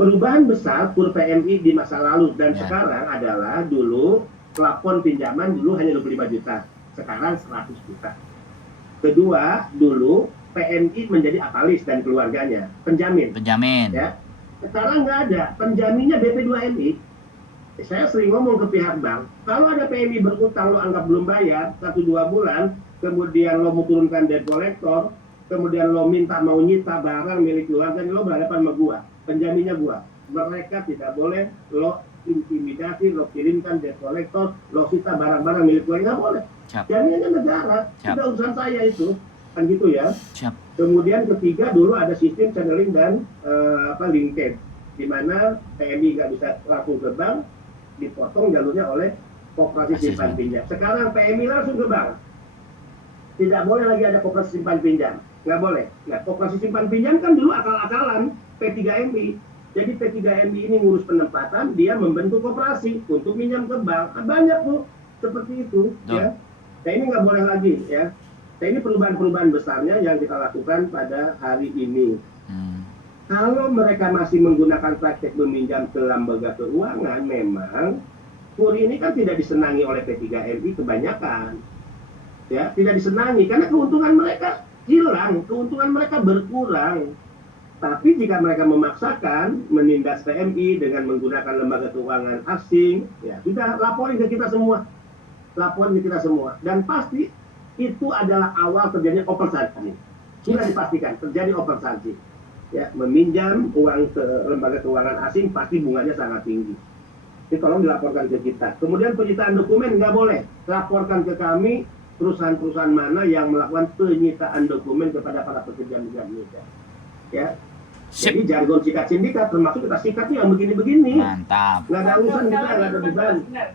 perubahan besar KUR PMI di masa lalu dan Ya. sekarang adalah dulu plafon pinjaman dulu hanya 25 juta, sekarang 100 juta. Kedua, dulu PMI menjadi avalis dan keluarganya, penjamin. Penjamin. Ya. Sekarang nggak ada, penjaminnya BP2MI. Saya sering ngomong ke pihak bank, kalau ada PMI berutang lo anggap belum bayar 1-2 bulan, kemudian lo mau turunkan debt collector, kemudian lo minta mau nyita barang milik keluarga, lo berhadapan sama gua, penjaminnya gua. Mereka tidak boleh lo intimidasi, lo kirimkan debt collector, lo sita barang-barang milik keluarga, nggak boleh. Siap. Jaminannya negara, Siap. sudah urusan saya itu, kan gitu ya. Siap. Kemudian ketiga, dulu ada sistem channeling dan linkage, di mana PMI nggak bisa langsung ke bank, dipotong jalurnya oleh koperasi simpan pinjam. Sekarang PMI langsung ke bank. Tidak boleh lagi ada koperasi simpan pinjam. Nggak boleh. Nah, koperasi simpan pinjam kan dulu akal-akalan P3MI. Jadi P3MI ini ngurus penempatan, dia membentuk koperasi untuk minjam ke bank. Nah, banyak tuh seperti itu. Ya. Nah, ini nggak boleh lagi ya. Nah, ini perubahan-perubahan besarnya yang kita lakukan pada hari ini. Kalau mereka masih menggunakan praktek meminjam ke lembaga keuangan, memang KUR ini kan tidak disenangi oleh P3MI kebanyakan. Ya, tidak disenangi karena keuntungan mereka hilang, keuntungan mereka berkurang. Tapi jika mereka memaksakan menindas PMI dengan menggunakan lembaga keuangan asing, ya sudah laporin ke kita semua. Laporin ke kita semua. Dan pasti itu adalah awal terjadinya overcharging. Sudah dipastikan terjadi overcharging. Ya, meminjam uang ke lembaga keuangan asing pasti bunganya sangat tinggi. Jadi tolong dilaporkan ke kita. Kemudian penyitaan dokumen nggak boleh. Laporkan ke kami perusahaan-perusahaan mana yang melakukan penyitaan dokumen kepada para pekerja migran Indonesia. Ya. Sip. Jadi jargon sikat sindikat termasuk kita sikatnya yang begini-begini. Mantap. Nggak ada urusan kita, nggak ada beban. Benar.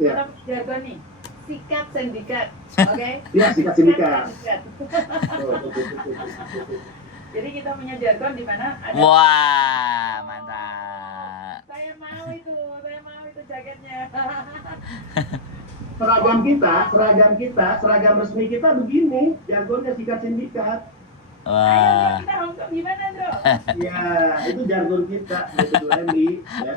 Ya. Kita jargon nih. Sikat sindikat. Oke? Ya, sikat sindikat. Sikat. Oh. Jadi kita punya jargon di mana ada Wah, mantap. saya mau itu jaketnya. seragam resmi kita begini, jargonnya sikat sindikat. Wah. Ayo kita Hongkong gimana, Bro? Ya, itu jargon kita, BP2MI. Ya.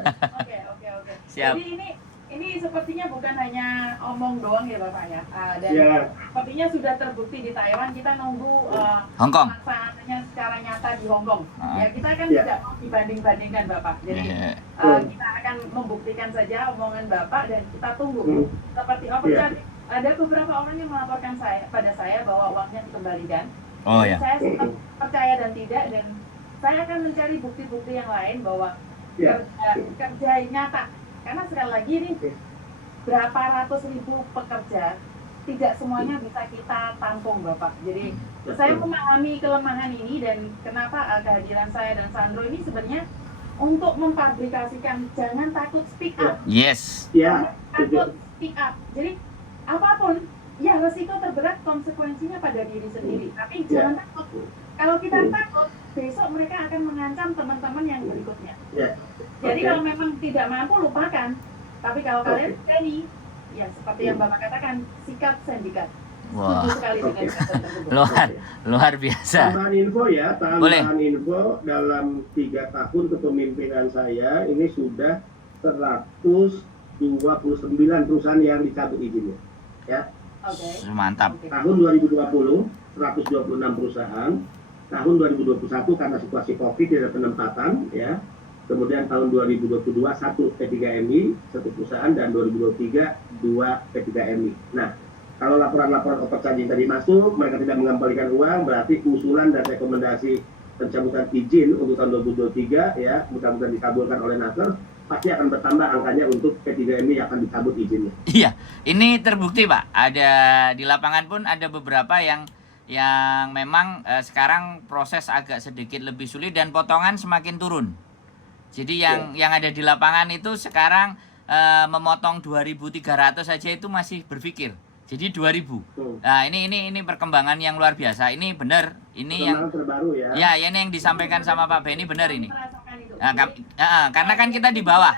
Oke. Siap. Jadi ini sepertinya bukan hanya omong doang ya Bapak ya. Dan Ya. sepertinya sudah terbukti di Taiwan. Kita nunggu Hongkong. pelaksanaannya secara nyata di Hongkong. Ya kita kan Ya. tidak mau dibanding-bandingkan Bapak. Jadi Ya. kita akan membuktikan saja omongan Bapak dan kita tunggu seperti apa. Ya. Ada beberapa orang yang melaporkan pada saya bahwa uangnya dikembalikan. Oh ya. Saya tetap percaya dan tidak, dan saya akan mencari bukti-bukti yang lain bahwa Ya. kerja nyata Karena sekali lagi nih, berapa ratus ribu pekerja, tidak semuanya bisa kita tampung Bapak. Jadi saya memahami kelemahan ini dan kenapa kehadiran saya dan Sandro ini sebenarnya untuk memfabrikasikan, jangan takut speak up. Yes. Ya. Takut speak up. Jadi apapun, ya resiko terberat konsekuensinya pada diri sendiri. Tapi jangan takut. Kalau kita takut, besok mereka akan mengancam teman-teman yang berikutnya. Jadi kalau memang tidak mampu, lupakan. Tapi kalau kalian berani, ya seperti yang Bapak katakan, sikat sindikat. Wah. Setuju sekali dengan kata tersebut. Luar biasa. Tambahan info ya, Boleh. tambahan info dalam 3 tahun kepemimpinan saya ini sudah 129 perusahaan yang dicabut izinnya. Ya. Oke. Mantap. Tahun 2020 126 perusahaan. Tahun 2021 karena situasi Covid tidak ada penempatan ya. Kemudian tahun 2022 1 P3MI, 1 perusahaan, dan 2023 2 P3MI. Nah, kalau laporan-laporan overcharging tadi masuk, mereka tidak mengembalikan uang, berarti usulan dan rekomendasi pencabutan izin untuk tahun 2023 ya, mudah-mudahan dikabulkan oleh Naker, pasti akan bertambah angkanya untuk P3MI yang akan dicabut izinnya. Iya, ini terbukti Pak. Ada di lapangan pun ada beberapa yang memang sekarang proses agak sedikit lebih sulit dan potongan semakin turun. Jadi yang ada di lapangan itu sekarang memotong 2.300 saja itu masih berpikir. Jadi 2.000. Nah, ini perkembangan yang luar biasa. Ini benar. Ini yang terbaru ya. Ya, ini yang disampaikan sama Pak Benny benar ini. Nah, karena kan kita di bawah.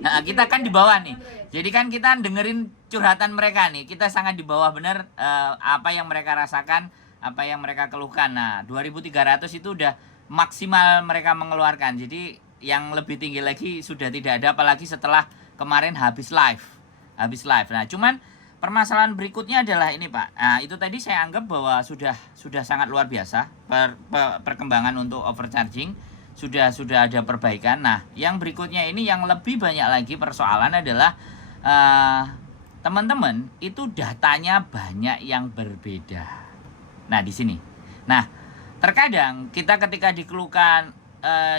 Nah, kita kan di bawah nih. Jadi kan kita dengerin curhatan mereka nih. Kita sangat di bawah benar apa yang mereka rasakan, apa yang mereka keluhkan. Nah, 2.300 itu udah maksimal mereka mengeluarkan. Jadi yang lebih tinggi lagi sudah tidak ada, apalagi setelah kemarin habis live. Nah, cuman permasalahan berikutnya adalah ini Pak. Nah, itu tadi saya anggap bahwa sudah sangat luar biasa perkembangan untuk overcharging. Sudah ada perbaikan. Nah, yang berikutnya ini yang lebih banyak lagi persoalan adalah teman-teman itu datanya banyak yang berbeda. Nah, di sini. Nah, terkadang kita ketika dikeluhkan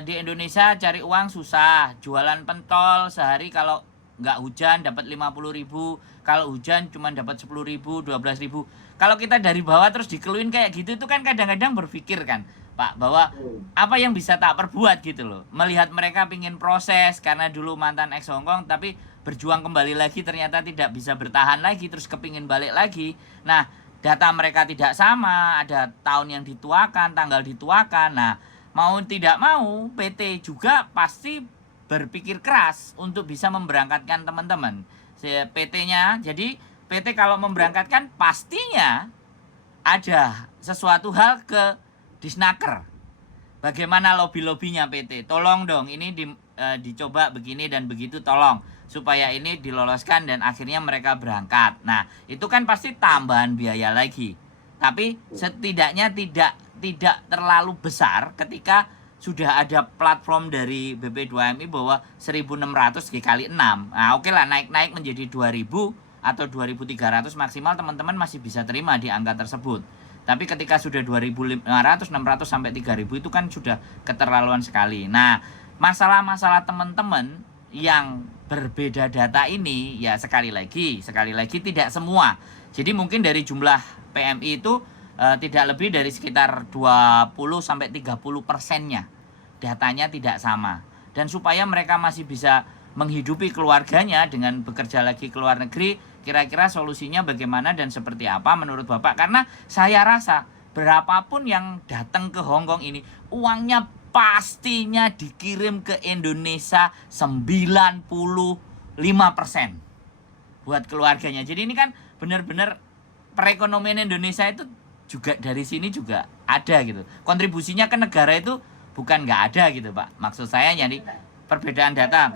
di Indonesia cari uang susah, jualan pentol sehari kalau nggak hujan dapat 50.000, kalau hujan cuma dapat 10.000, 12.000. Kalau kita dari bawah terus dikeluhin kayak gitu itu kan kadang-kadang berpikir kan Pak, bahwa apa yang bisa tak perbuat gitu loh. Melihat mereka pingin proses karena dulu mantan ex Hongkong, tapi berjuang kembali lagi ternyata tidak bisa bertahan lagi, terus kepingin balik lagi. Nah, data mereka tidak sama, ada tahun yang dituakan, tanggal dituakan. Nah, mau tidak mau, PT juga pasti berpikir keras untuk bisa memberangkatkan teman-teman. PT-nya, jadi PT kalau memberangkatkan pastinya ada sesuatu hal ke Disnaker. Bagaimana lobby-lobbynya PT? Tolong dong, ini dicoba begini dan begitu, tolong supaya ini diloloskan dan akhirnya mereka berangkat. Nah, itu kan pasti tambahan biaya lagi. Tapi setidaknya tidak terlalu besar ketika sudah ada platform dari BP2MI bahwa 1.600 dikali 6. Nah, oke lah, naik menjadi 2.000 atau 2.300 maksimal, teman-teman masih bisa terima di angka tersebut. Tapi ketika sudah 2.500, 600 sampai 3.000 itu kan sudah keterlaluan sekali. Nah, masalah-masalah teman-teman yang berbeda data ini ya sekali lagi tidak semua. Jadi mungkin dari jumlah PMI itu tidak lebih dari sekitar 20 sampai 30%-nya datanya tidak sama. Dan supaya mereka masih bisa menghidupi keluarganya dengan bekerja lagi ke luar negeri, kira-kira solusinya bagaimana dan seperti apa menurut Bapak? Karena saya rasa berapapun yang datang ke Hongkong ini, uangnya pastinya dikirim ke Indonesia 95% buat keluarganya. Jadi ini kan benar-benar perekonomian Indonesia itu juga dari sini juga ada gitu. Kontribusinya ke negara itu bukan nggak ada gitu Pak. Maksud saya jadi perbedaan data.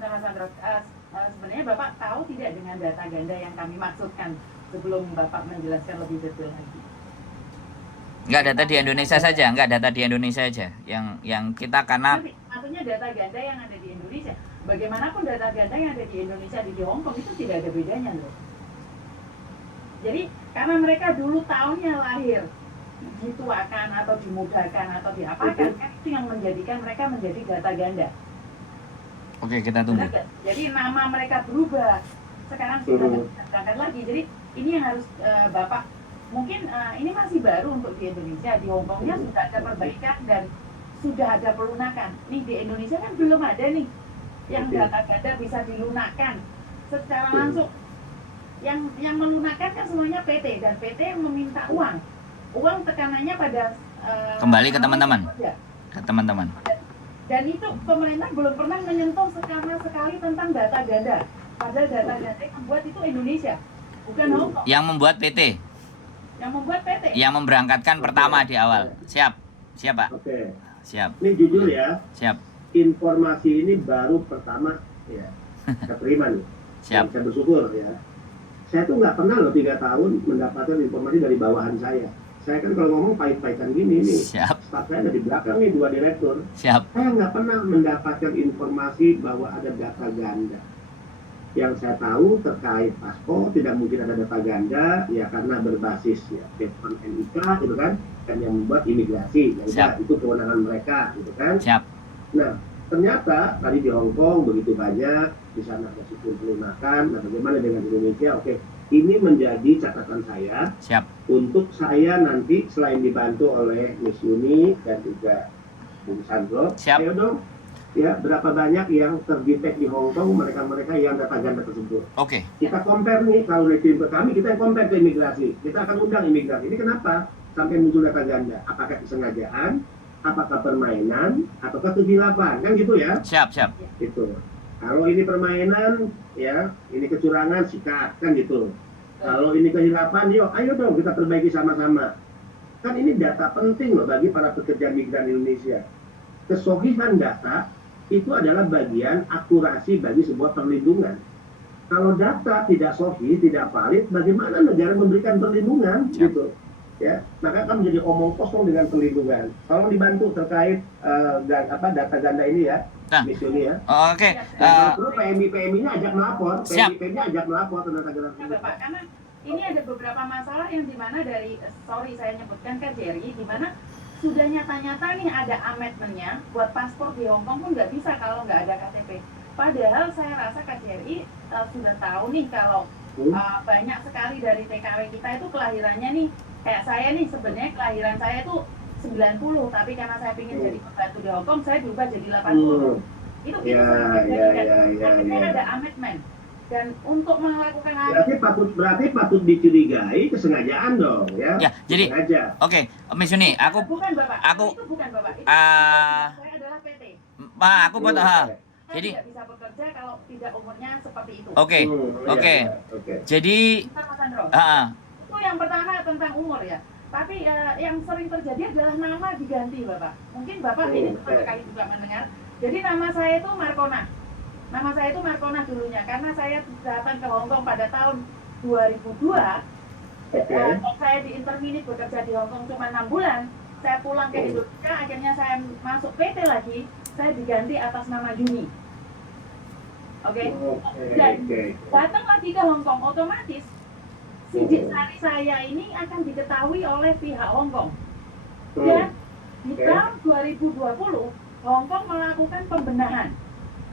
Mas Sandro, sebenarnya Bapak tahu tidak dengan data ganda yang kami maksudkan sebelum Bapak menjelaskan lebih detail lagi? Enggak, data di Indonesia saja, enggak data di Indonesia aja. Yang kita karena maksudnya data ganda yang ada di Indonesia. Bagaimanapun data ganda yang ada di Indonesia di Hongkong itu tidak ada bedanya loh. Jadi karena mereka dulu tahunnya lahir dituakan atau dimudahkan atau diapakan, kan itu yang menjadikan mereka menjadi data ganda. Oke, kita tunggu. Benar nggak? Jadi nama mereka berubah. Sekarang sudah berangkat lagi. Jadi ini yang harus Bapak, mungkin ini masih baru untuk di Indonesia. Di Hong Kongnya sudah ada perbaikan dan sudah ada pelunakan. Nih di Indonesia kan belum ada nih yang data ganda bisa dilunakkan secara langsung. Yang melunakkan kan semuanya PT, dan PT meminta uang. Uang tekanannya pada Kembali ke teman-teman. Ke teman-teman. Dan itu pemerintah belum pernah menyentuh sama sekali tentang data ganda. Padahal data ganda yang membuat itu Indonesia, bukan Hong Kong. Yang membuat PT. Yang membuat PT. Yang memberangkatkan pertama di awal. Siap. Siap, Pak. Oke. Siap. Ini jujur ya. Siap. Informasi ini baru pertama ya saya terima nih. Siap. Dan saya bersyukur ya. Saya tuh nggak pernah loh 3 tahun mendapatkan informasi dari bawahan saya. Saya kan kalau ngomong pahit-pahitan gini nih. Siap. Staf saya ada di belakang nih 2 direktur. Siap. Saya nggak pernah mendapatkan informasi bahwa ada data ganda. Yang saya tahu terkait paspor tidak mungkin ada data ganda ya karena berbasis ya P1 NIK gitu kan, dan yang membuat imigrasi ya itu kewenangan mereka gitu kan. Siap. Nah ternyata tadi di Hong Kong begitu banyak, di sana ada sistem pelunakan. Nah bagaimana dengan Indonesia? Oke, ini menjadi catatan saya. Siap. Untuk saya nanti selain dibantu oleh Miss Yuni dan juga Bung Sandro, Siap. ayo dong ya berapa banyak yang terdetek di Hong Kong mereka yang data ganda tersebut. Oke. Kita compare nih, kalau dari tim kami kita compare ke imigrasi, kita akan undang imigrasi. Ini kenapa sampai muncul data ganda? Apakah kesengajaan, apakah permainan, ataukah kegelapan, kan gitu ya? Siap, siap. Itu. Kalau ini permainan, ya ini kecurangan, sikat, kan gitu. Kalau ini kegelapan, yuk, ayo dong kita perbaiki sama-sama. Kan ini data penting loh bagi para pekerja migran Indonesia. Kesohihan data itu adalah bagian akurasi bagi sebuah perlindungan. Kalau data tidak sahih, tidak valid, bagaimana negara memberikan perlindungan? Siap. Gitu. Ya, maka kan menjadi omong kosong dengan perlindungan. Tolong dibantu terkait data ganda ini ya, Nah. Miss Yuni ya. Oke. Dan terus PMI-nya ajak melapor, Siap. PMI-nya ajak melapor tentang data Nah, Bapak, karena ini ada beberapa masalah yang dimana dari, sorry saya nyebutkan Kak Jerry, dimana sudah nyata-nyata nih ada amendmentnya buat paspor di Hong Kong pun nggak bisa kalau nggak ada KTP. Padahal saya rasa Kak Jerry sudah tahu nih kalau banyak sekali dari TKW kita itu kelahirannya nih, kayak saya nih sebenarnya kelahiran saya itu 90, tapi karena saya ingin jadi pembantu di Hong Kong, saya berubah jadi 80. Itu sering terjadi kan, karena ada amendment. Dan untuk melakukan berarti patut dicurigai kesengajaan dong ya. Ya, jadi oke, Miss Yuni, itu bukan Bapak. Itu saya adalah PT. Pak, aku buat Saya jadi tidak bisa bekerja kalau tidak umurnya seperti itu. Oke. Jadi Mas Sandro. Itu yang pertama tentang umur ya. Tapi yang sering terjadi adalah nama diganti, Bapak. Mungkin Bapak ini pertama kali juga mendengar. Jadi nama saya itu Markona. Nama saya itu Markona dulunya, karena saya datang ke Hong Kong pada tahun 2002. Saya di Interminit bekerja di Hong Kong cuma 6 bulan. Saya pulang ke Indonesia, akhirnya saya masuk PT lagi. Saya diganti atas nama Yuni. Oke? Dan datang lagi ke Hong Kong, otomatis sidik sari saya ini akan diketahui oleh pihak Hong Kong. Dan di tahun 2020, Hong Kong melakukan pembenahan,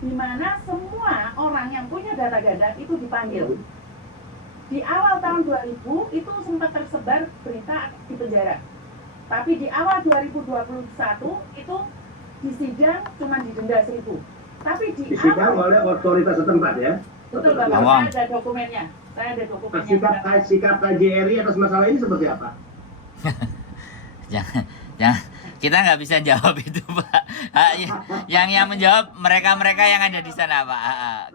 di mana semua orang yang punya data ganda itu dipanggil. Di awal tahun 2000 itu sempat tersebar berita di penjara. Tapi di awal 2021 itu disidang cuma didenda 1.000. Tapi disidang oleh otoritas setempat ya. Betul Bapak, saya ada dokumennya. Sikap KJRI atas masalah ini seperti apa? jangan kita nggak bisa jawab itu Pak. Yang menjawab mereka yang ada di sana Pak.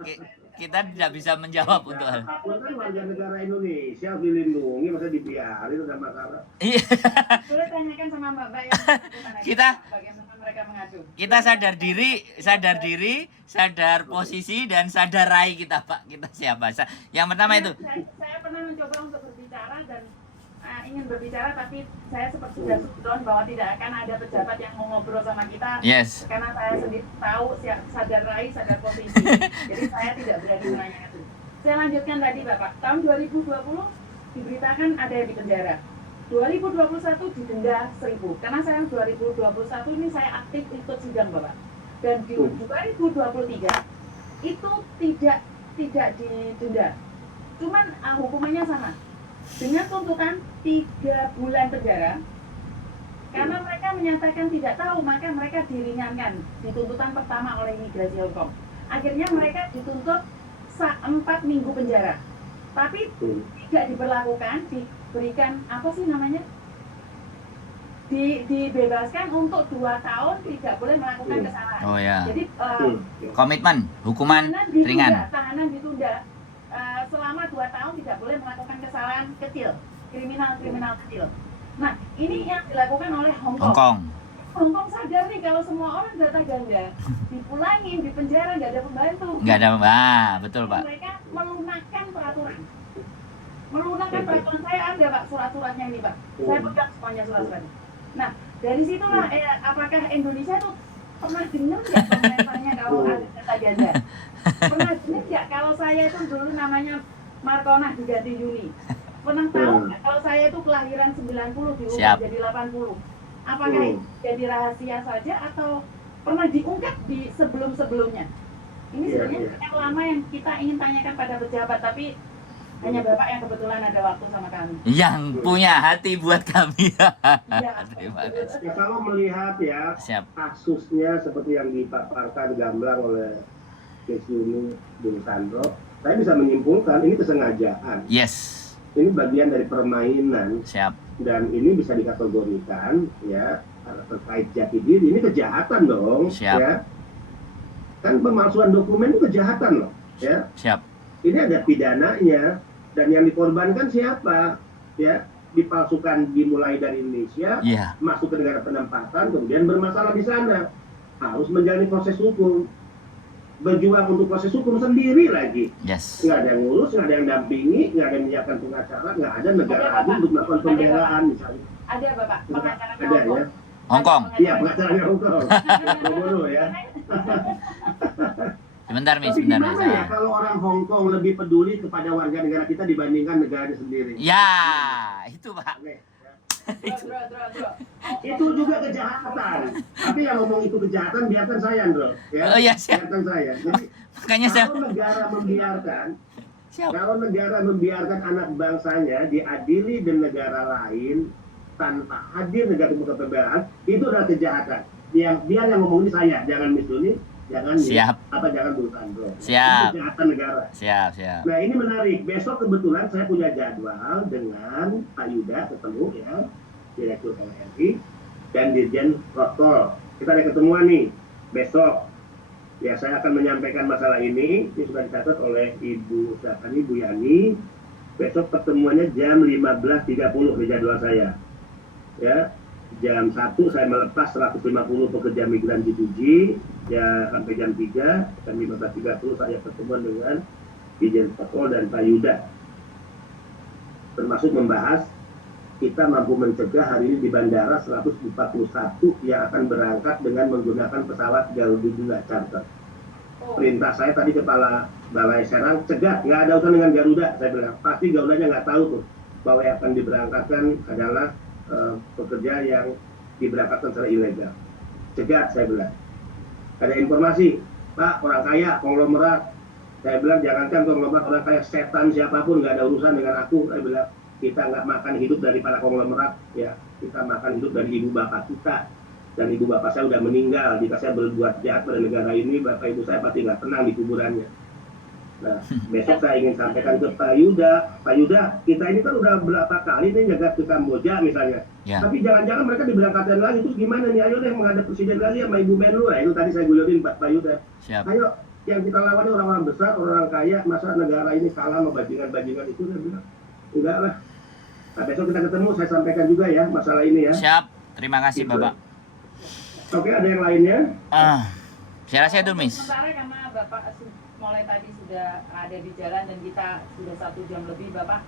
Kita tidak bisa menjawab untuk hal. Kan warga negara Indonesia dilindungi, masa dibiarin udah masalah. Boleh tanyakan sama Mbak yang bagaimana mereka mengadu. Kita sadar diri, sadar posisi dan sadar rai kita Pak. Kita siapa? Yang pertama itu. Saya pernah mencoba untuk berbicara dan ingin berbicara, tapi saya seperti sudah down bahwa tidak akan ada pejabat yang mau ngobrol sama kita. Yes. Karena saya sendiri tahu sadar rai, sadar posisi. Jadi saya tidak berani menanya itu. Saya lanjutkan tadi Bapak. Tahun 2020 diberitakan ada yang di penjara. 2021 didenda 1.000. Karena saya 2021 ini saya aktif ikut sidang Bapak. Dan di 2023 itu tidak didenda. Cuman hukumannya sama dengan tuntutan 3 bulan penjara. Karena mereka menyatakan tidak tahu, maka mereka diringankan di tuntutan pertama oleh imigrasi Hong Kong. Akhirnya mereka dituntut 4 minggu penjara. Tapi tidak diberlakukan, diberikan apa sih namanya? Dibebaskan untuk 2 tahun tidak boleh melakukan kesalahan. Oh ya. Jadi Komitmen, hukuman ringan. Tahanan ditunda selama 2 tahun tidak boleh melakukan kesalahan kecil, kriminal kecil. Nah, ini yang dilakukan oleh Hong Kong. Hong Kong sadar nih kalau semua orang data ganda, dipulangin, di penjara, nggak ada pembantu. Nggak ada, betul Pak. Mereka melunakkan peraturan. Saya ada Pak surat-suratnya ini Pak. Saya pegang semuanya surat-suratnya. Nah, dari situlah apakah Indonesia tuh pernah dengar nggak komentarnya kalau ada data ganda? Pernah dengar nggak kalau saya itu dulu namanya Markona diganti Yuni? Pernah tahu nggak kalau saya itu kelahiran 90 diubah jadi 80? Apakah itu jadi rahasia saja atau pernah diungkap di sebelum-sebelumnya? Ini sebenarnya yang lama yang kita ingin tanyakan pada pejabat, tapi hanya Bapak yang kebetulan ada waktu sama kami. Yang punya hati buat kami. Ya, Terima kasih. Ya, kalau melihat ya kasusnya seperti yang dipaparkan gamblang oleh Kes Yuni Bung Sandro, saya bisa menyimpulkan ini kesengajaan. Yes. Ini bagian dari permainan. Siap. Dan ini bisa dikategorikan ya terkait jati diri, ini kejahatan dong. Siap. Ya. Kan pemalsuan dokumen itu kejahatan loh, ya. Siap. Ini ada pidananya, dan yang dikorbankan siapa? Ya, dipalsukan dimulai dari Indonesia, masuk ke negara penempatan, kemudian bermasalah di sana, harus menjalani proses hukum, berjuang untuk proses hukum sendiri lagi. Yes. Nggak ada yang ngurus, nggak ada yang dampingi, nggak ada yang menyiapkan pengacara, nggak ada negara agung untuk melakukan pembelaan misalnya. Ada Bapak, pengacara ada ya. Hong Kong. Iya, pengacaranya Hong Kong. Bono ya. Sebentar, Miss. Tapi gimana ya kalau orang Hong Kong lebih peduli kepada warga negara kita dibandingkan negaranya sendiri? Ya, itu Pak. Itu juga kejahatan. Tapi yang ngomong itu kejahatan biarkan saya, Bro. Ya. Oh iya, siap. Biarkan saya. Jadi Makanya kalau negara membiarkan anak bangsanya diadili di negara lain tanpa hadir negara hukum pembelaan, itu adalah kejahatan. Biar yang ngomong ini saya, jangan Miss Yuni, jangan jangan Bung Sandro. Siap. Itu kejahatan negara. Siap. Nah, ini menarik. Besok kebetulan saya punya jadwal dengan Pak Yuda ketemu ya, Direktur LRI dan Dirjen Protokol. Kita ada ketemuan nih besok. Ya, saya akan menyampaikan masalah ini sudah dicatat oleh Ibu Yani. Besok pertemuannya jam 15.30 di jadwal saya. Ya, jam 1 saya melepas 150 pekerja migran G2G ya, sampai jam 3, jam 15.30 saya pertemuan dengan Dirjen Protokol dan Pak Yuda, termasuk membahas kita mampu mencegah hari ini di bandara 141 yang akan berangkat dengan menggunakan pesawat Garuda Charter. Perintah saya tadi Kepala Balai Serang, cegah, nggak ada urusan dengan Garuda. Saya bilang, pasti Garudanya nggak tahu tuh bahwa yang akan diberangkatkan adalah pekerja yang diberangkatkan secara ilegal. Cegah, saya bilang. Ada informasi, Pak, orang kaya, konglomerat. Saya bilang, jangankan konglomerat, orang kaya, setan siapapun, nggak ada urusan dengan aku. Saya bilang, kita nggak makan hidup dari para konglomerat, ya. Kita makan hidup dari ibu bapak kita. Dan ibu bapak saya sudah meninggal. Jika saya berbuat jahat pada negara ini, bapak ibu saya pasti nggak tenang di kuburannya. Nah, besok saya ingin sampaikan ke Pak Yuda. Pak Yuda, kita ini kan udah berapa kali nih jaga ke Kamboja misalnya. Ya. Tapi jangan-jangan mereka diberangkatkan lagi. Terus gimana nih? Ayo deh menghadap presiden lagi sama ibu Menlu. Nah, itu tadi saya guyotin Pak Yuda. Siap. Ayo, yang kita lawan ini orang-orang besar, orang kaya. Masa negara ini kalah sama bajingan-bajingan itu? Saya bilang, enggak lah. Nah, besok kita ketemu, saya sampaikan juga ya masalah ini ya. Siap, terima kasih Gitu. Bapak. Oke, ada yang lainnya? Saya rasa itu, Miss. Sementara karena Bapak mulai tadi sudah ada di jalan dan kita sudah 1 jam lebih, Bapak,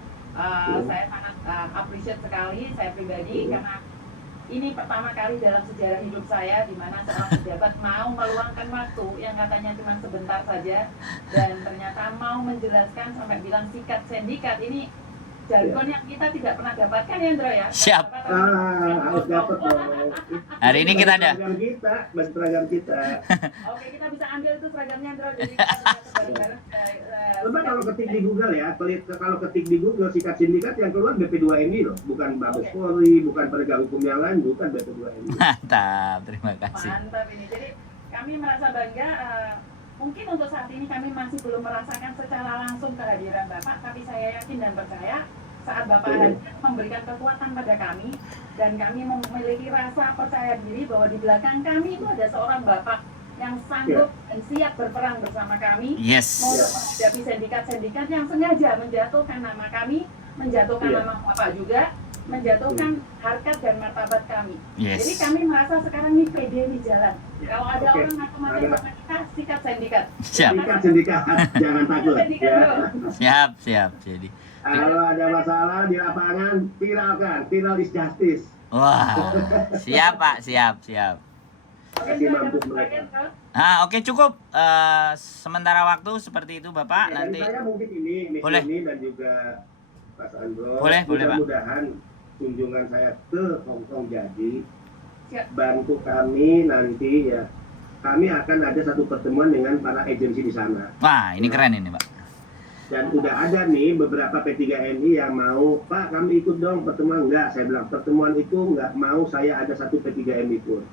saya sangat appreciate sekali, saya pribadi, karena ini pertama kali dalam sejarah hidup saya di mana seorang pejabat mau meluangkan waktu yang katanya cuma sebentar saja dan ternyata mau menjelaskan sampai bilang sikat sindikat. Ini jargon yang kita tidak pernah dapatkan ya Indra ya. Siap. Harus dapat dong. Hari ini kita ada. Seragam kita. Oke, kita bisa ambil itu seragamnya Indra. Jadi kita bisa bareng-bareng. Coba kalau ketik di Google ya, kalau ketik di Google sikat sindikat yang keluar BP2MI loh, bukan Mabes Polri, bukan penegak hukum yang lain, bukan BP2MI. Mantap, terima kasih. Mantap ini. Jadi kami merasa bangga. Mungkin untuk saat ini kami masih belum merasakan secara langsung kehadiran Bapak, tapi saya yakin dan percaya saat Bapak hadir memberikan kekuatan pada kami dan kami memiliki rasa percaya diri bahwa di belakang kami itu ada seorang Bapak yang sanggup dan siap berperang bersama kami Yes. untuk menghadapi sindikat-sindikat yang sengaja menjatuhkan nama kami, menjatuhkan nama Bapak juga, menjatuhkan harkat dan martabat kami. Yes. Jadi kami merasa sekarang ini pede di jalan. Kalau ada orang macam-macam sama kita, sikat sindikat. Siap. Sindikat, jangan takut. Siap. Jadi Kalau ada masalah di lapangan, viralkan, viral is justice. wah, siap Pak, siap. Kasih mampu mereka. Oke cukup. Sementara waktu seperti itu Bapak. Ya, Nanti saya mungkin ini, Boleh. ini dan juga Mas Andro. Boleh, Pak. Mudah-mudahan kunjungan saya ke Hongkong jadi Siap. bantu kami nanti ya. Kami akan ada satu pertemuan dengan para agensi di sana. Wah, ini keren ini Pak. Dan udah ada nih beberapa P3MI yang mau, Pak kami ikut dong pertemuan. Enggak, saya bilang pertemuan itu enggak mau saya ada satu P3MI pun.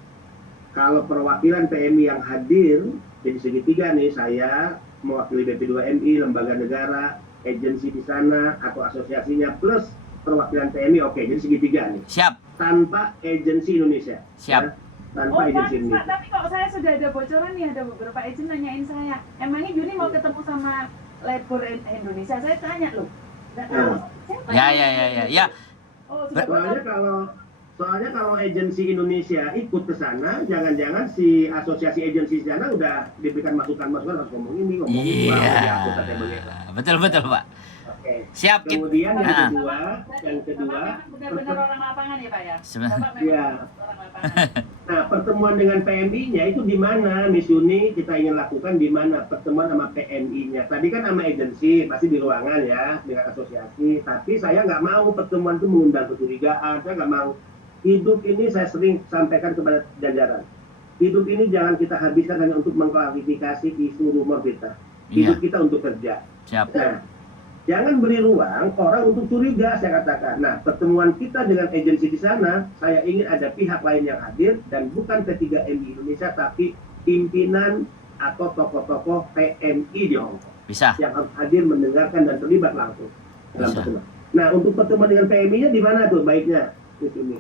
Kalau perwakilan PMI yang hadir, jadi segitiga nih, saya mewakili BP2MI, lembaga negara, agensi di sana, atau asosiasinya, plus perwakilan PMI, oke, jadi segitiga nih. Siap. Tanpa agensi Indonesia. Siap. Ya, tanpa agensi Pak, Indonesia. tapi kok saya sudah ada bocoran nih, ada beberapa agen nanyain saya, emangnya Juni mau ketemu sama Labor Indonesia? Saya tanya loh. Nggak tahu. Siapa? Ya. Oh, sudah bocor. Soalnya kalau agensi Indonesia ikut ke sana, jangan-jangan si asosiasi agensi di sana udah diberikan masukan-masukan harus ngomong ini, ngomong itu, Iya. Betul Pak. Oke. Siap. Kemudian yang Nah. kedua, Bapak benar-benar orang lapangan ya Pak ya? Sebenarnya. Bapak memang Iya. orang lapangan. Nah, pertemuan dengan PMI-nya itu di mana, Miss Yuni, kita ingin lakukan di mana pertemuan sama PMI-nya. Tadi kan sama agensi, pasti di ruangan ya, dengan asosiasi. Tapi saya nggak mau pertemuan itu mengundang kecurigaan, saya nggak mau. Hidup ini saya sering sampaikan kepada jajaran. Hidup ini jangan kita habiskan hanya untuk mengklarifikasi isu rumor kita. Hidup kita untuk kerja. Siap. Nah, jangan beri ruang orang untuk curiga, saya katakan. Nah, pertemuan kita dengan agensi di sana, saya ingin ada pihak lain yang hadir, dan bukan P3MI Indonesia, tapi pimpinan atau tokoh-tokoh PMI di Hongkong. Bisa. Yang harus hadir mendengarkan dan terlibat langsung dalam Bisa. pertemuan. Nah, untuk pertemuan dengan PMI-nya di mana tuh baiknya? Di sini.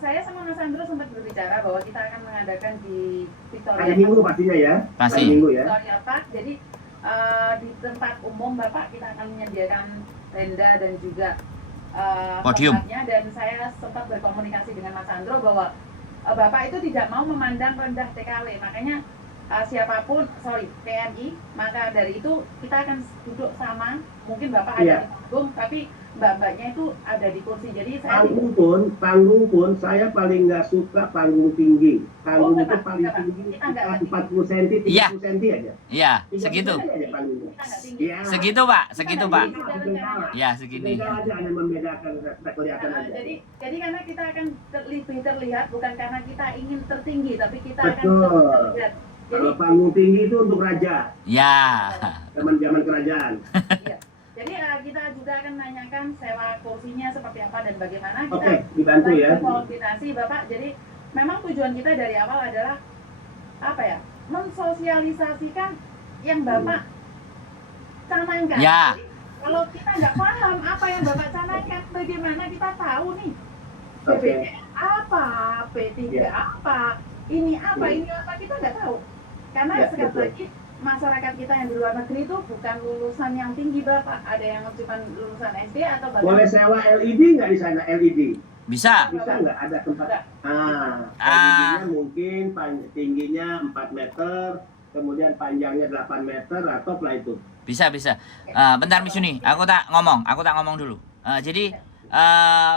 Saya sama Mas Andro sempat berbicara bahwa kita akan mengadakan di Victoria Hari Minggu pastinya ya. Pasti. Hari Minggu ya. Victoria Park. Jadi di tempat umum Bapak kita akan menyediakan tenda dan juga Podium. tempatnya, dan saya sempat berkomunikasi dengan Mas Andro bahwa Bapak itu tidak mau memandang rendah TKW, makanya siapapun, PMI, maka dari itu kita akan duduk sama, mungkin Bapak ada di panggung, tapi mbak-mbaknya itu ada di kursi. Jadi saya panggung pun saya paling nggak suka panggung tinggi. Panggung itu enggak, paling enggak, tinggi kita enggak 40 cm, 30 cm aja. Iya, 30 segitu. cm aja panggungnya. kita nggak tinggi. Iya. Segitu Pak. Ya, segini. Tinggal aja hanya membedakan, kelihatan Nah, aja. jadi karena kita akan lebih terlihat, bukan karena kita ingin tertinggi, tapi kita akan Betul. lebih terlihat. Jadi Kalau panggung tinggi itu untuk raja, Ya. zaman kerajaan. iya. Jadi kita juga akan menanyakan sewa kursinya seperti apa dan bagaimana. Kita Oke, dibantu lagi ya. berkoordinasi Bapak. Jadi memang tujuan kita dari awal adalah apa ya? Mensosialisasikan yang Bapak canangkan. Ya. Jadi, kalau kita nggak paham apa yang Bapak canangkan, bagaimana kita tahu nih? Oke. BPJS apa, P3 Ya. apa, ini apa, ini apa, kita nggak tahu. Karena Ya, sekali betul. lagi masyarakat kita yang di luar negeri itu bukan lulusan yang tinggi Bapak, ada yang cuma lulusan SD atau Boleh sewa LED nggak di sana? LED Bisa. bisa nggak ada tempat? Enggak. LED-nya mungkin tingginya 4 meter, kemudian panjangnya 8 meter, atau lah itu. Bisa. Bentar Miss Yuni, aku tak ngomong dulu. Jadi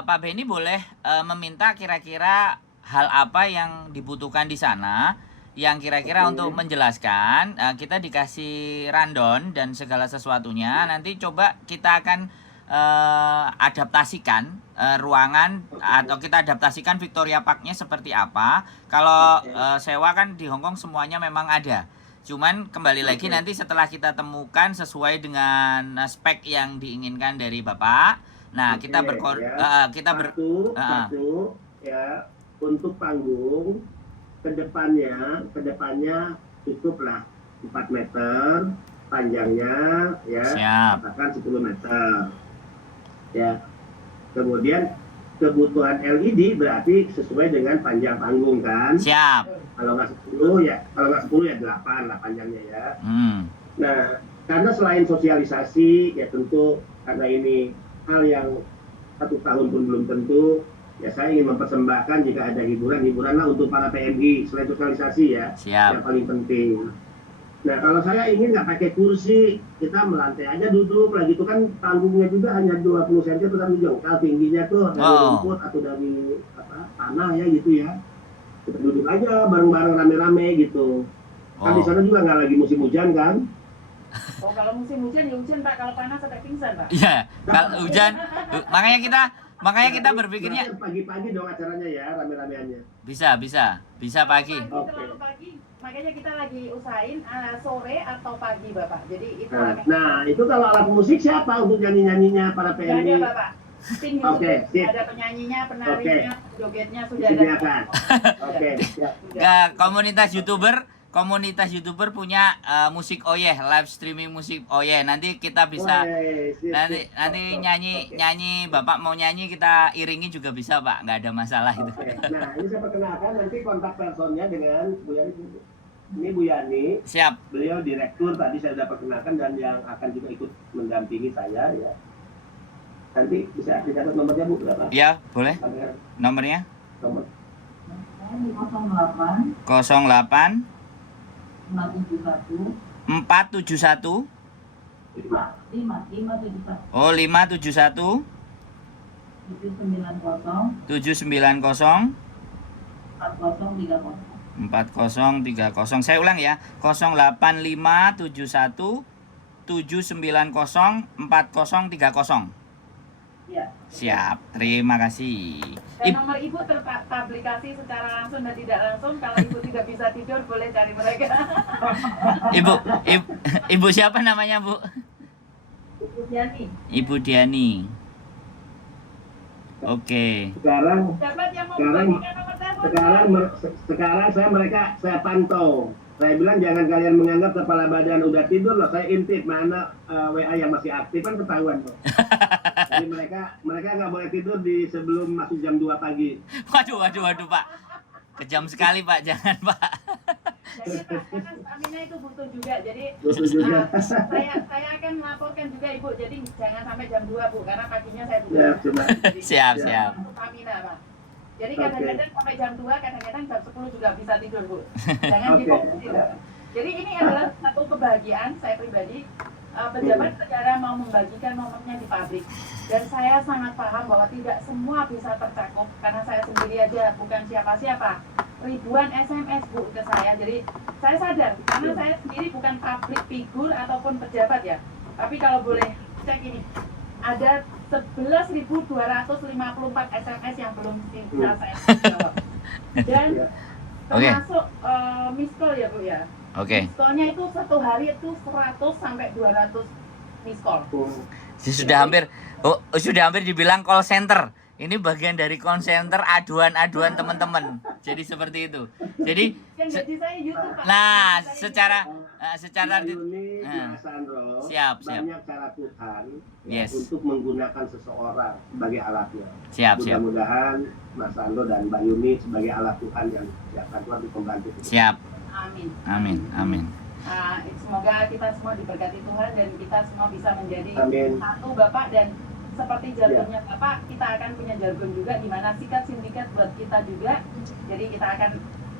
Pak Benny boleh meminta kira-kira hal apa yang dibutuhkan di sana, yang kira-kira untuk menjelaskan. Kita dikasih rundown dan segala sesuatunya. Nanti coba kita akan adaptasikan ruangan atau kita adaptasikan Victoria Park-nya seperti apa. Kalau sewa kan di Hong Kong semuanya memang ada. Cuman kembali lagi nanti setelah kita temukan sesuai dengan spek yang diinginkan dari Bapak. Nah, kita satu ya, untuk panggung kedepannya cukuplah 4 meter panjangnya ya, Siap. katakan 10 meter ya. Kemudian kebutuhan LED berarti sesuai dengan panjang panggung kan. Siap. Kalau nggak 10 ya 8 lah panjangnya ya. Nah, karena selain sosialisasi ya tentu karena ini hal yang 1 tahun pun belum tentu, ya saya ingin mempersembahkan jika ada hiburan lah untuk para PMI selain sosialisasi ya. Siap. Yang paling penting. Nah, kalau saya ingin nggak pakai kursi, kita melantai aja duduk lagi, itu kan panggungnya juga hanya 20 cm atau jongkal tingginya tuh dari rumput atau dari tanah ya gitu ya. Kita duduk aja bareng-bareng rame-rame gitu. Kan di sana juga nggak lagi musim hujan kan? Oh, kalau musim hujan ya hujan Pak, kalau panas sampai pingsan Pak. Iya, kalau hujan makanya kita berpikirnya pagi-pagi dong acaranya ya, rame-rameannya. Bisa pagi. Terlalu pagi, makanya kita lagi usahain sore atau pagi Bapak. Jadi itu nah, itu kalau alat musik siapa untuk nyanyi-nyanyinya para PMI? Nggak ada Bapak. Tim sip. ada penyanyinya, penarinya, jogetnya sudah ada. Siap. Komunitas YouTuber punya musik Oyeh, live streaming musik Oyeh. Nanti kita bisa nanti nyanyi Bapak mau nyanyi kita iringi juga bisa Pak, nggak ada masalah itu. Nah, ini saya perkenalkan nanti kontak personnya dengan Bu Yani. Ini Bu Yani. Siap. Beliau direktur tadi saya sudah perkenalkan dan yang akan juga ikut mendampingi saya ya. Nanti bisa dicatat nomornya Bu berapa? Iya, boleh. Nomornya? Nomor 08 471 Oh, 571 790 4030. Saya ulang ya. 08571 790 4030. Ya. Siap. Terima kasih. Dan nomor Ibu terpublikasi secara langsung dan tidak langsung. Kalau Ibu tidak bisa tidur boleh cari mereka. Ibu siapa namanya, Bu? Ibu Diani. Ibu Diani. Oke. Sekarang Dapat yang mau membagikan nomor telepon. sekarang saya pantau. Saya bilang jangan kalian menganggap kepala badan udah tidur loh. Saya intip mana WA yang masih aktif kan ketahuan loh. Jadi mereka nggak boleh tidur di sebelum masuk jam 2 pagi. Waduh Pak. Kejam sekali Pak, jangan Pak. Jadi Pak, karena stamina itu butuh juga. Jadi saya akan melaporkan juga Ibu. Jadi jangan sampai jam 2 Bu, karena paginya saya buka. Siap. Stamina Pak. Jadi kadang-kadang sampai jam 2, kadang-kadang jam 10 juga bisa tidur Bu. Jangan difokus gitu. Jadi ini adalah satu kebahagiaan saya pribadi. Pejabat negara mau membagikan nomornya di pabrik, dan saya sangat paham bahwa tidak semua bisa tercakup karena saya sendiri aja bukan siapa-siapa, ribuan SMS Bu ke saya. Jadi saya sadar karena saya sendiri bukan public figure ataupun pejabat ya, tapi kalau boleh cek ini ada 11.254 SMS yang belum bisa saya jawab, dan termasuk miss call ya Bu ya. Oke. Miss call-nya itu satu hari itu 100 sampai 200 miss call. Sudah hampir dibilang call center. Ini bagian dari call center aduan-aduan teman-teman. Jadi seperti itu. Jadi yang gaji saya YouTube Pak. nah, secara Mas Sandro, siap. banyak cara Tuhan Yes. untuk menggunakan seseorang sebagai alatnya. Siap. Mudah-mudahan Mas Sandro dan Mbak Yuni sebagai alat Tuhan yang siapkan Tuhan untuk membantu. Siap. Amin. Semoga kita semua diberkati Tuhan dan kita semua bisa menjadi satu Bapak, dan seperti jargonnya Bapak, kita akan punya jargon juga di mana sikat sindikat buat kita juga. Jadi kita akan,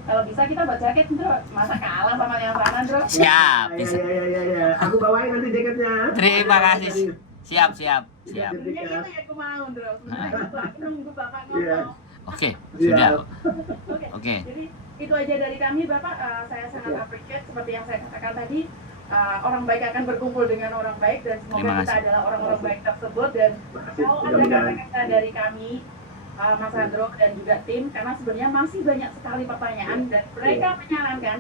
kalau bisa kita buat jaket Bro, masa kalah sama yang sana Bro. Siap. Bisa. Ya. Aku bawain nanti jaketnya. Terima kasih. Siap. Sebenarnya gitu ya aku mau Bro. Aku nunggu Bapak ngomong. Oke, sudah. Oke. Jadi itu aja dari kami Bapak, saya sangat appreciate seperti yang saya katakan tadi. orang baik akan berkumpul dengan orang baik, dan semoga Terima kita kasih. adalah orang-orang baik tersebut. Dan Makasih, kalau ada mudah-mudahan. kata-kata dari kami, Mas Andro dan juga tim, karena sebenarnya masih banyak sekali pertanyaan dan mereka menyarankan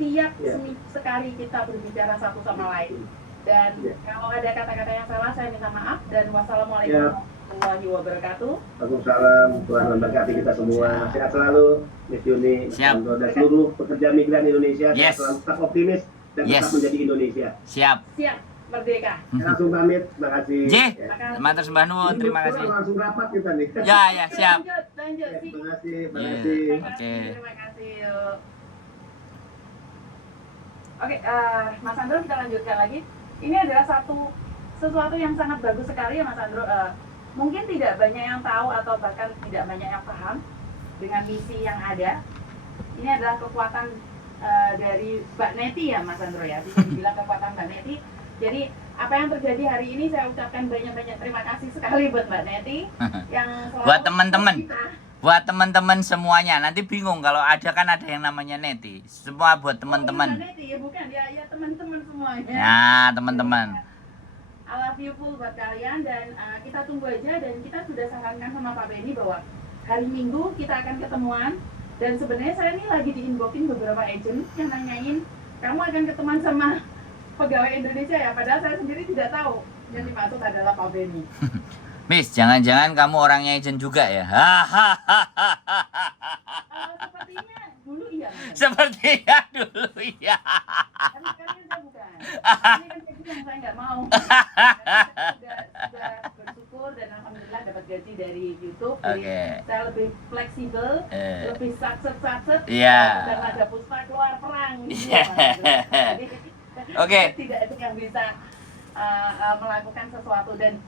tiap Ya. seminggu sekali kita berbicara satu sama lain. Dan Ya. kalau ada kata-kata yang salah, saya minta maaf, dan wassalamualaikum Ya. warahmatullahi wabarakatuh. Waalaikumsalam, Tuhan memberkati kita semua. Sehat selalu, Miss Yuni, Mas Siap. Andro, dan seluruh pekerja migran Indonesia. Yes. Selalu tetap optimis dan Yes. tetap menjadi Indonesia. Siap. Siap, merdeka. Saya langsung pamit, terima kasih. J, Ya. matur sembah nuwun, terima Ini kasih. langsung rapat kita nih. Ya, ya, siap. Lanjut, Ya, sih. terima kasih, terima Ya. kasih. Oke. Terima kasih. Yuk. Oke, Mas Andro, kita lanjutkan lagi. Ini adalah sesuatu yang sangat bagus sekali ya Mas Andro. Mungkin tidak banyak yang tahu atau bahkan tidak banyak yang paham dengan misi yang ada. Ini adalah kekuatan dari Mbak Neti ya Mas Andro ya. Bisa dibilang kekuatan Mbak Neti. Jadi apa yang terjadi hari ini saya ucapkan banyak-banyak terima kasih sekali buat Mbak Neti yang selalu Buat teman-teman. kita. Buat teman-teman semuanya, nanti bingung kalau ada kan ada yang namanya Neti. Semua buat Oh, teman-teman. bukan Neti ya, bukan ya, ya teman-teman semuanya. Ya, teman-teman. I love you full buat kalian, dan kita tunggu aja, dan kita sudah sarankan sama Pak Benny bahwa hari Minggu kita akan ketemuan. Dan sebenarnya saya ini lagi di-inboxin beberapa agent yang nanyain, kamu akan ketemuan sama pegawai Indonesia ya, padahal saya sendiri tidak tahu yang dimaksud adalah Pak Benny. Miss, jangan-jangan kamu orangnya agent juga ya? Sepertinya dulu iya, Mas. Sepertinya dulu ya. Tapi sekarang saya bukan. Ini kan gaji yang saya nggak mau. Karena saya sudah bersyukur dan alhamdulillah dapat gaji dari YouTube. Jadi Oke. saya lebih fleksibel, lebih satset. Iya. Dan ada puspa keluar perang. Gitu, Iya. Jadi, Oke. tidak ada yang bisa melakukan sesuatu. Dan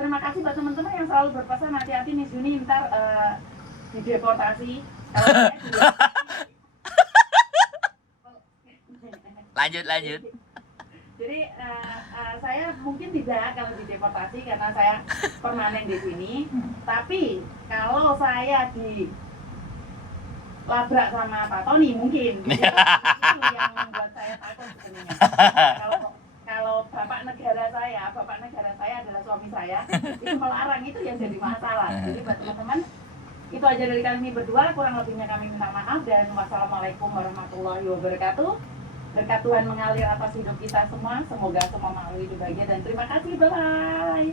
terima kasih buat teman-teman yang selalu berpesan, hati-hati Miss Yuni ntar dideportasi. Kalau saya Lanjut. Jadi saya mungkin tidak kalau dideportasi karena saya permanen di sini. Tapi kalau saya dilabrak sama Pak Tony mungkin itu yang membuat saya takut sebenarnya. Kalau bapak negara saya adalah suami saya, itu melarang, itu yang jadi masalah. Jadi buat teman-teman, itu aja dari kami berdua. Kurang lebihnya kami minta maaf, dan wassalamualaikum warahmatullahi wabarakatuh. Berkat Tuhan mengalir atas hidup kita semua. Semoga semua makhluk hidup bahagia, dan terima kasih. Bye-bye.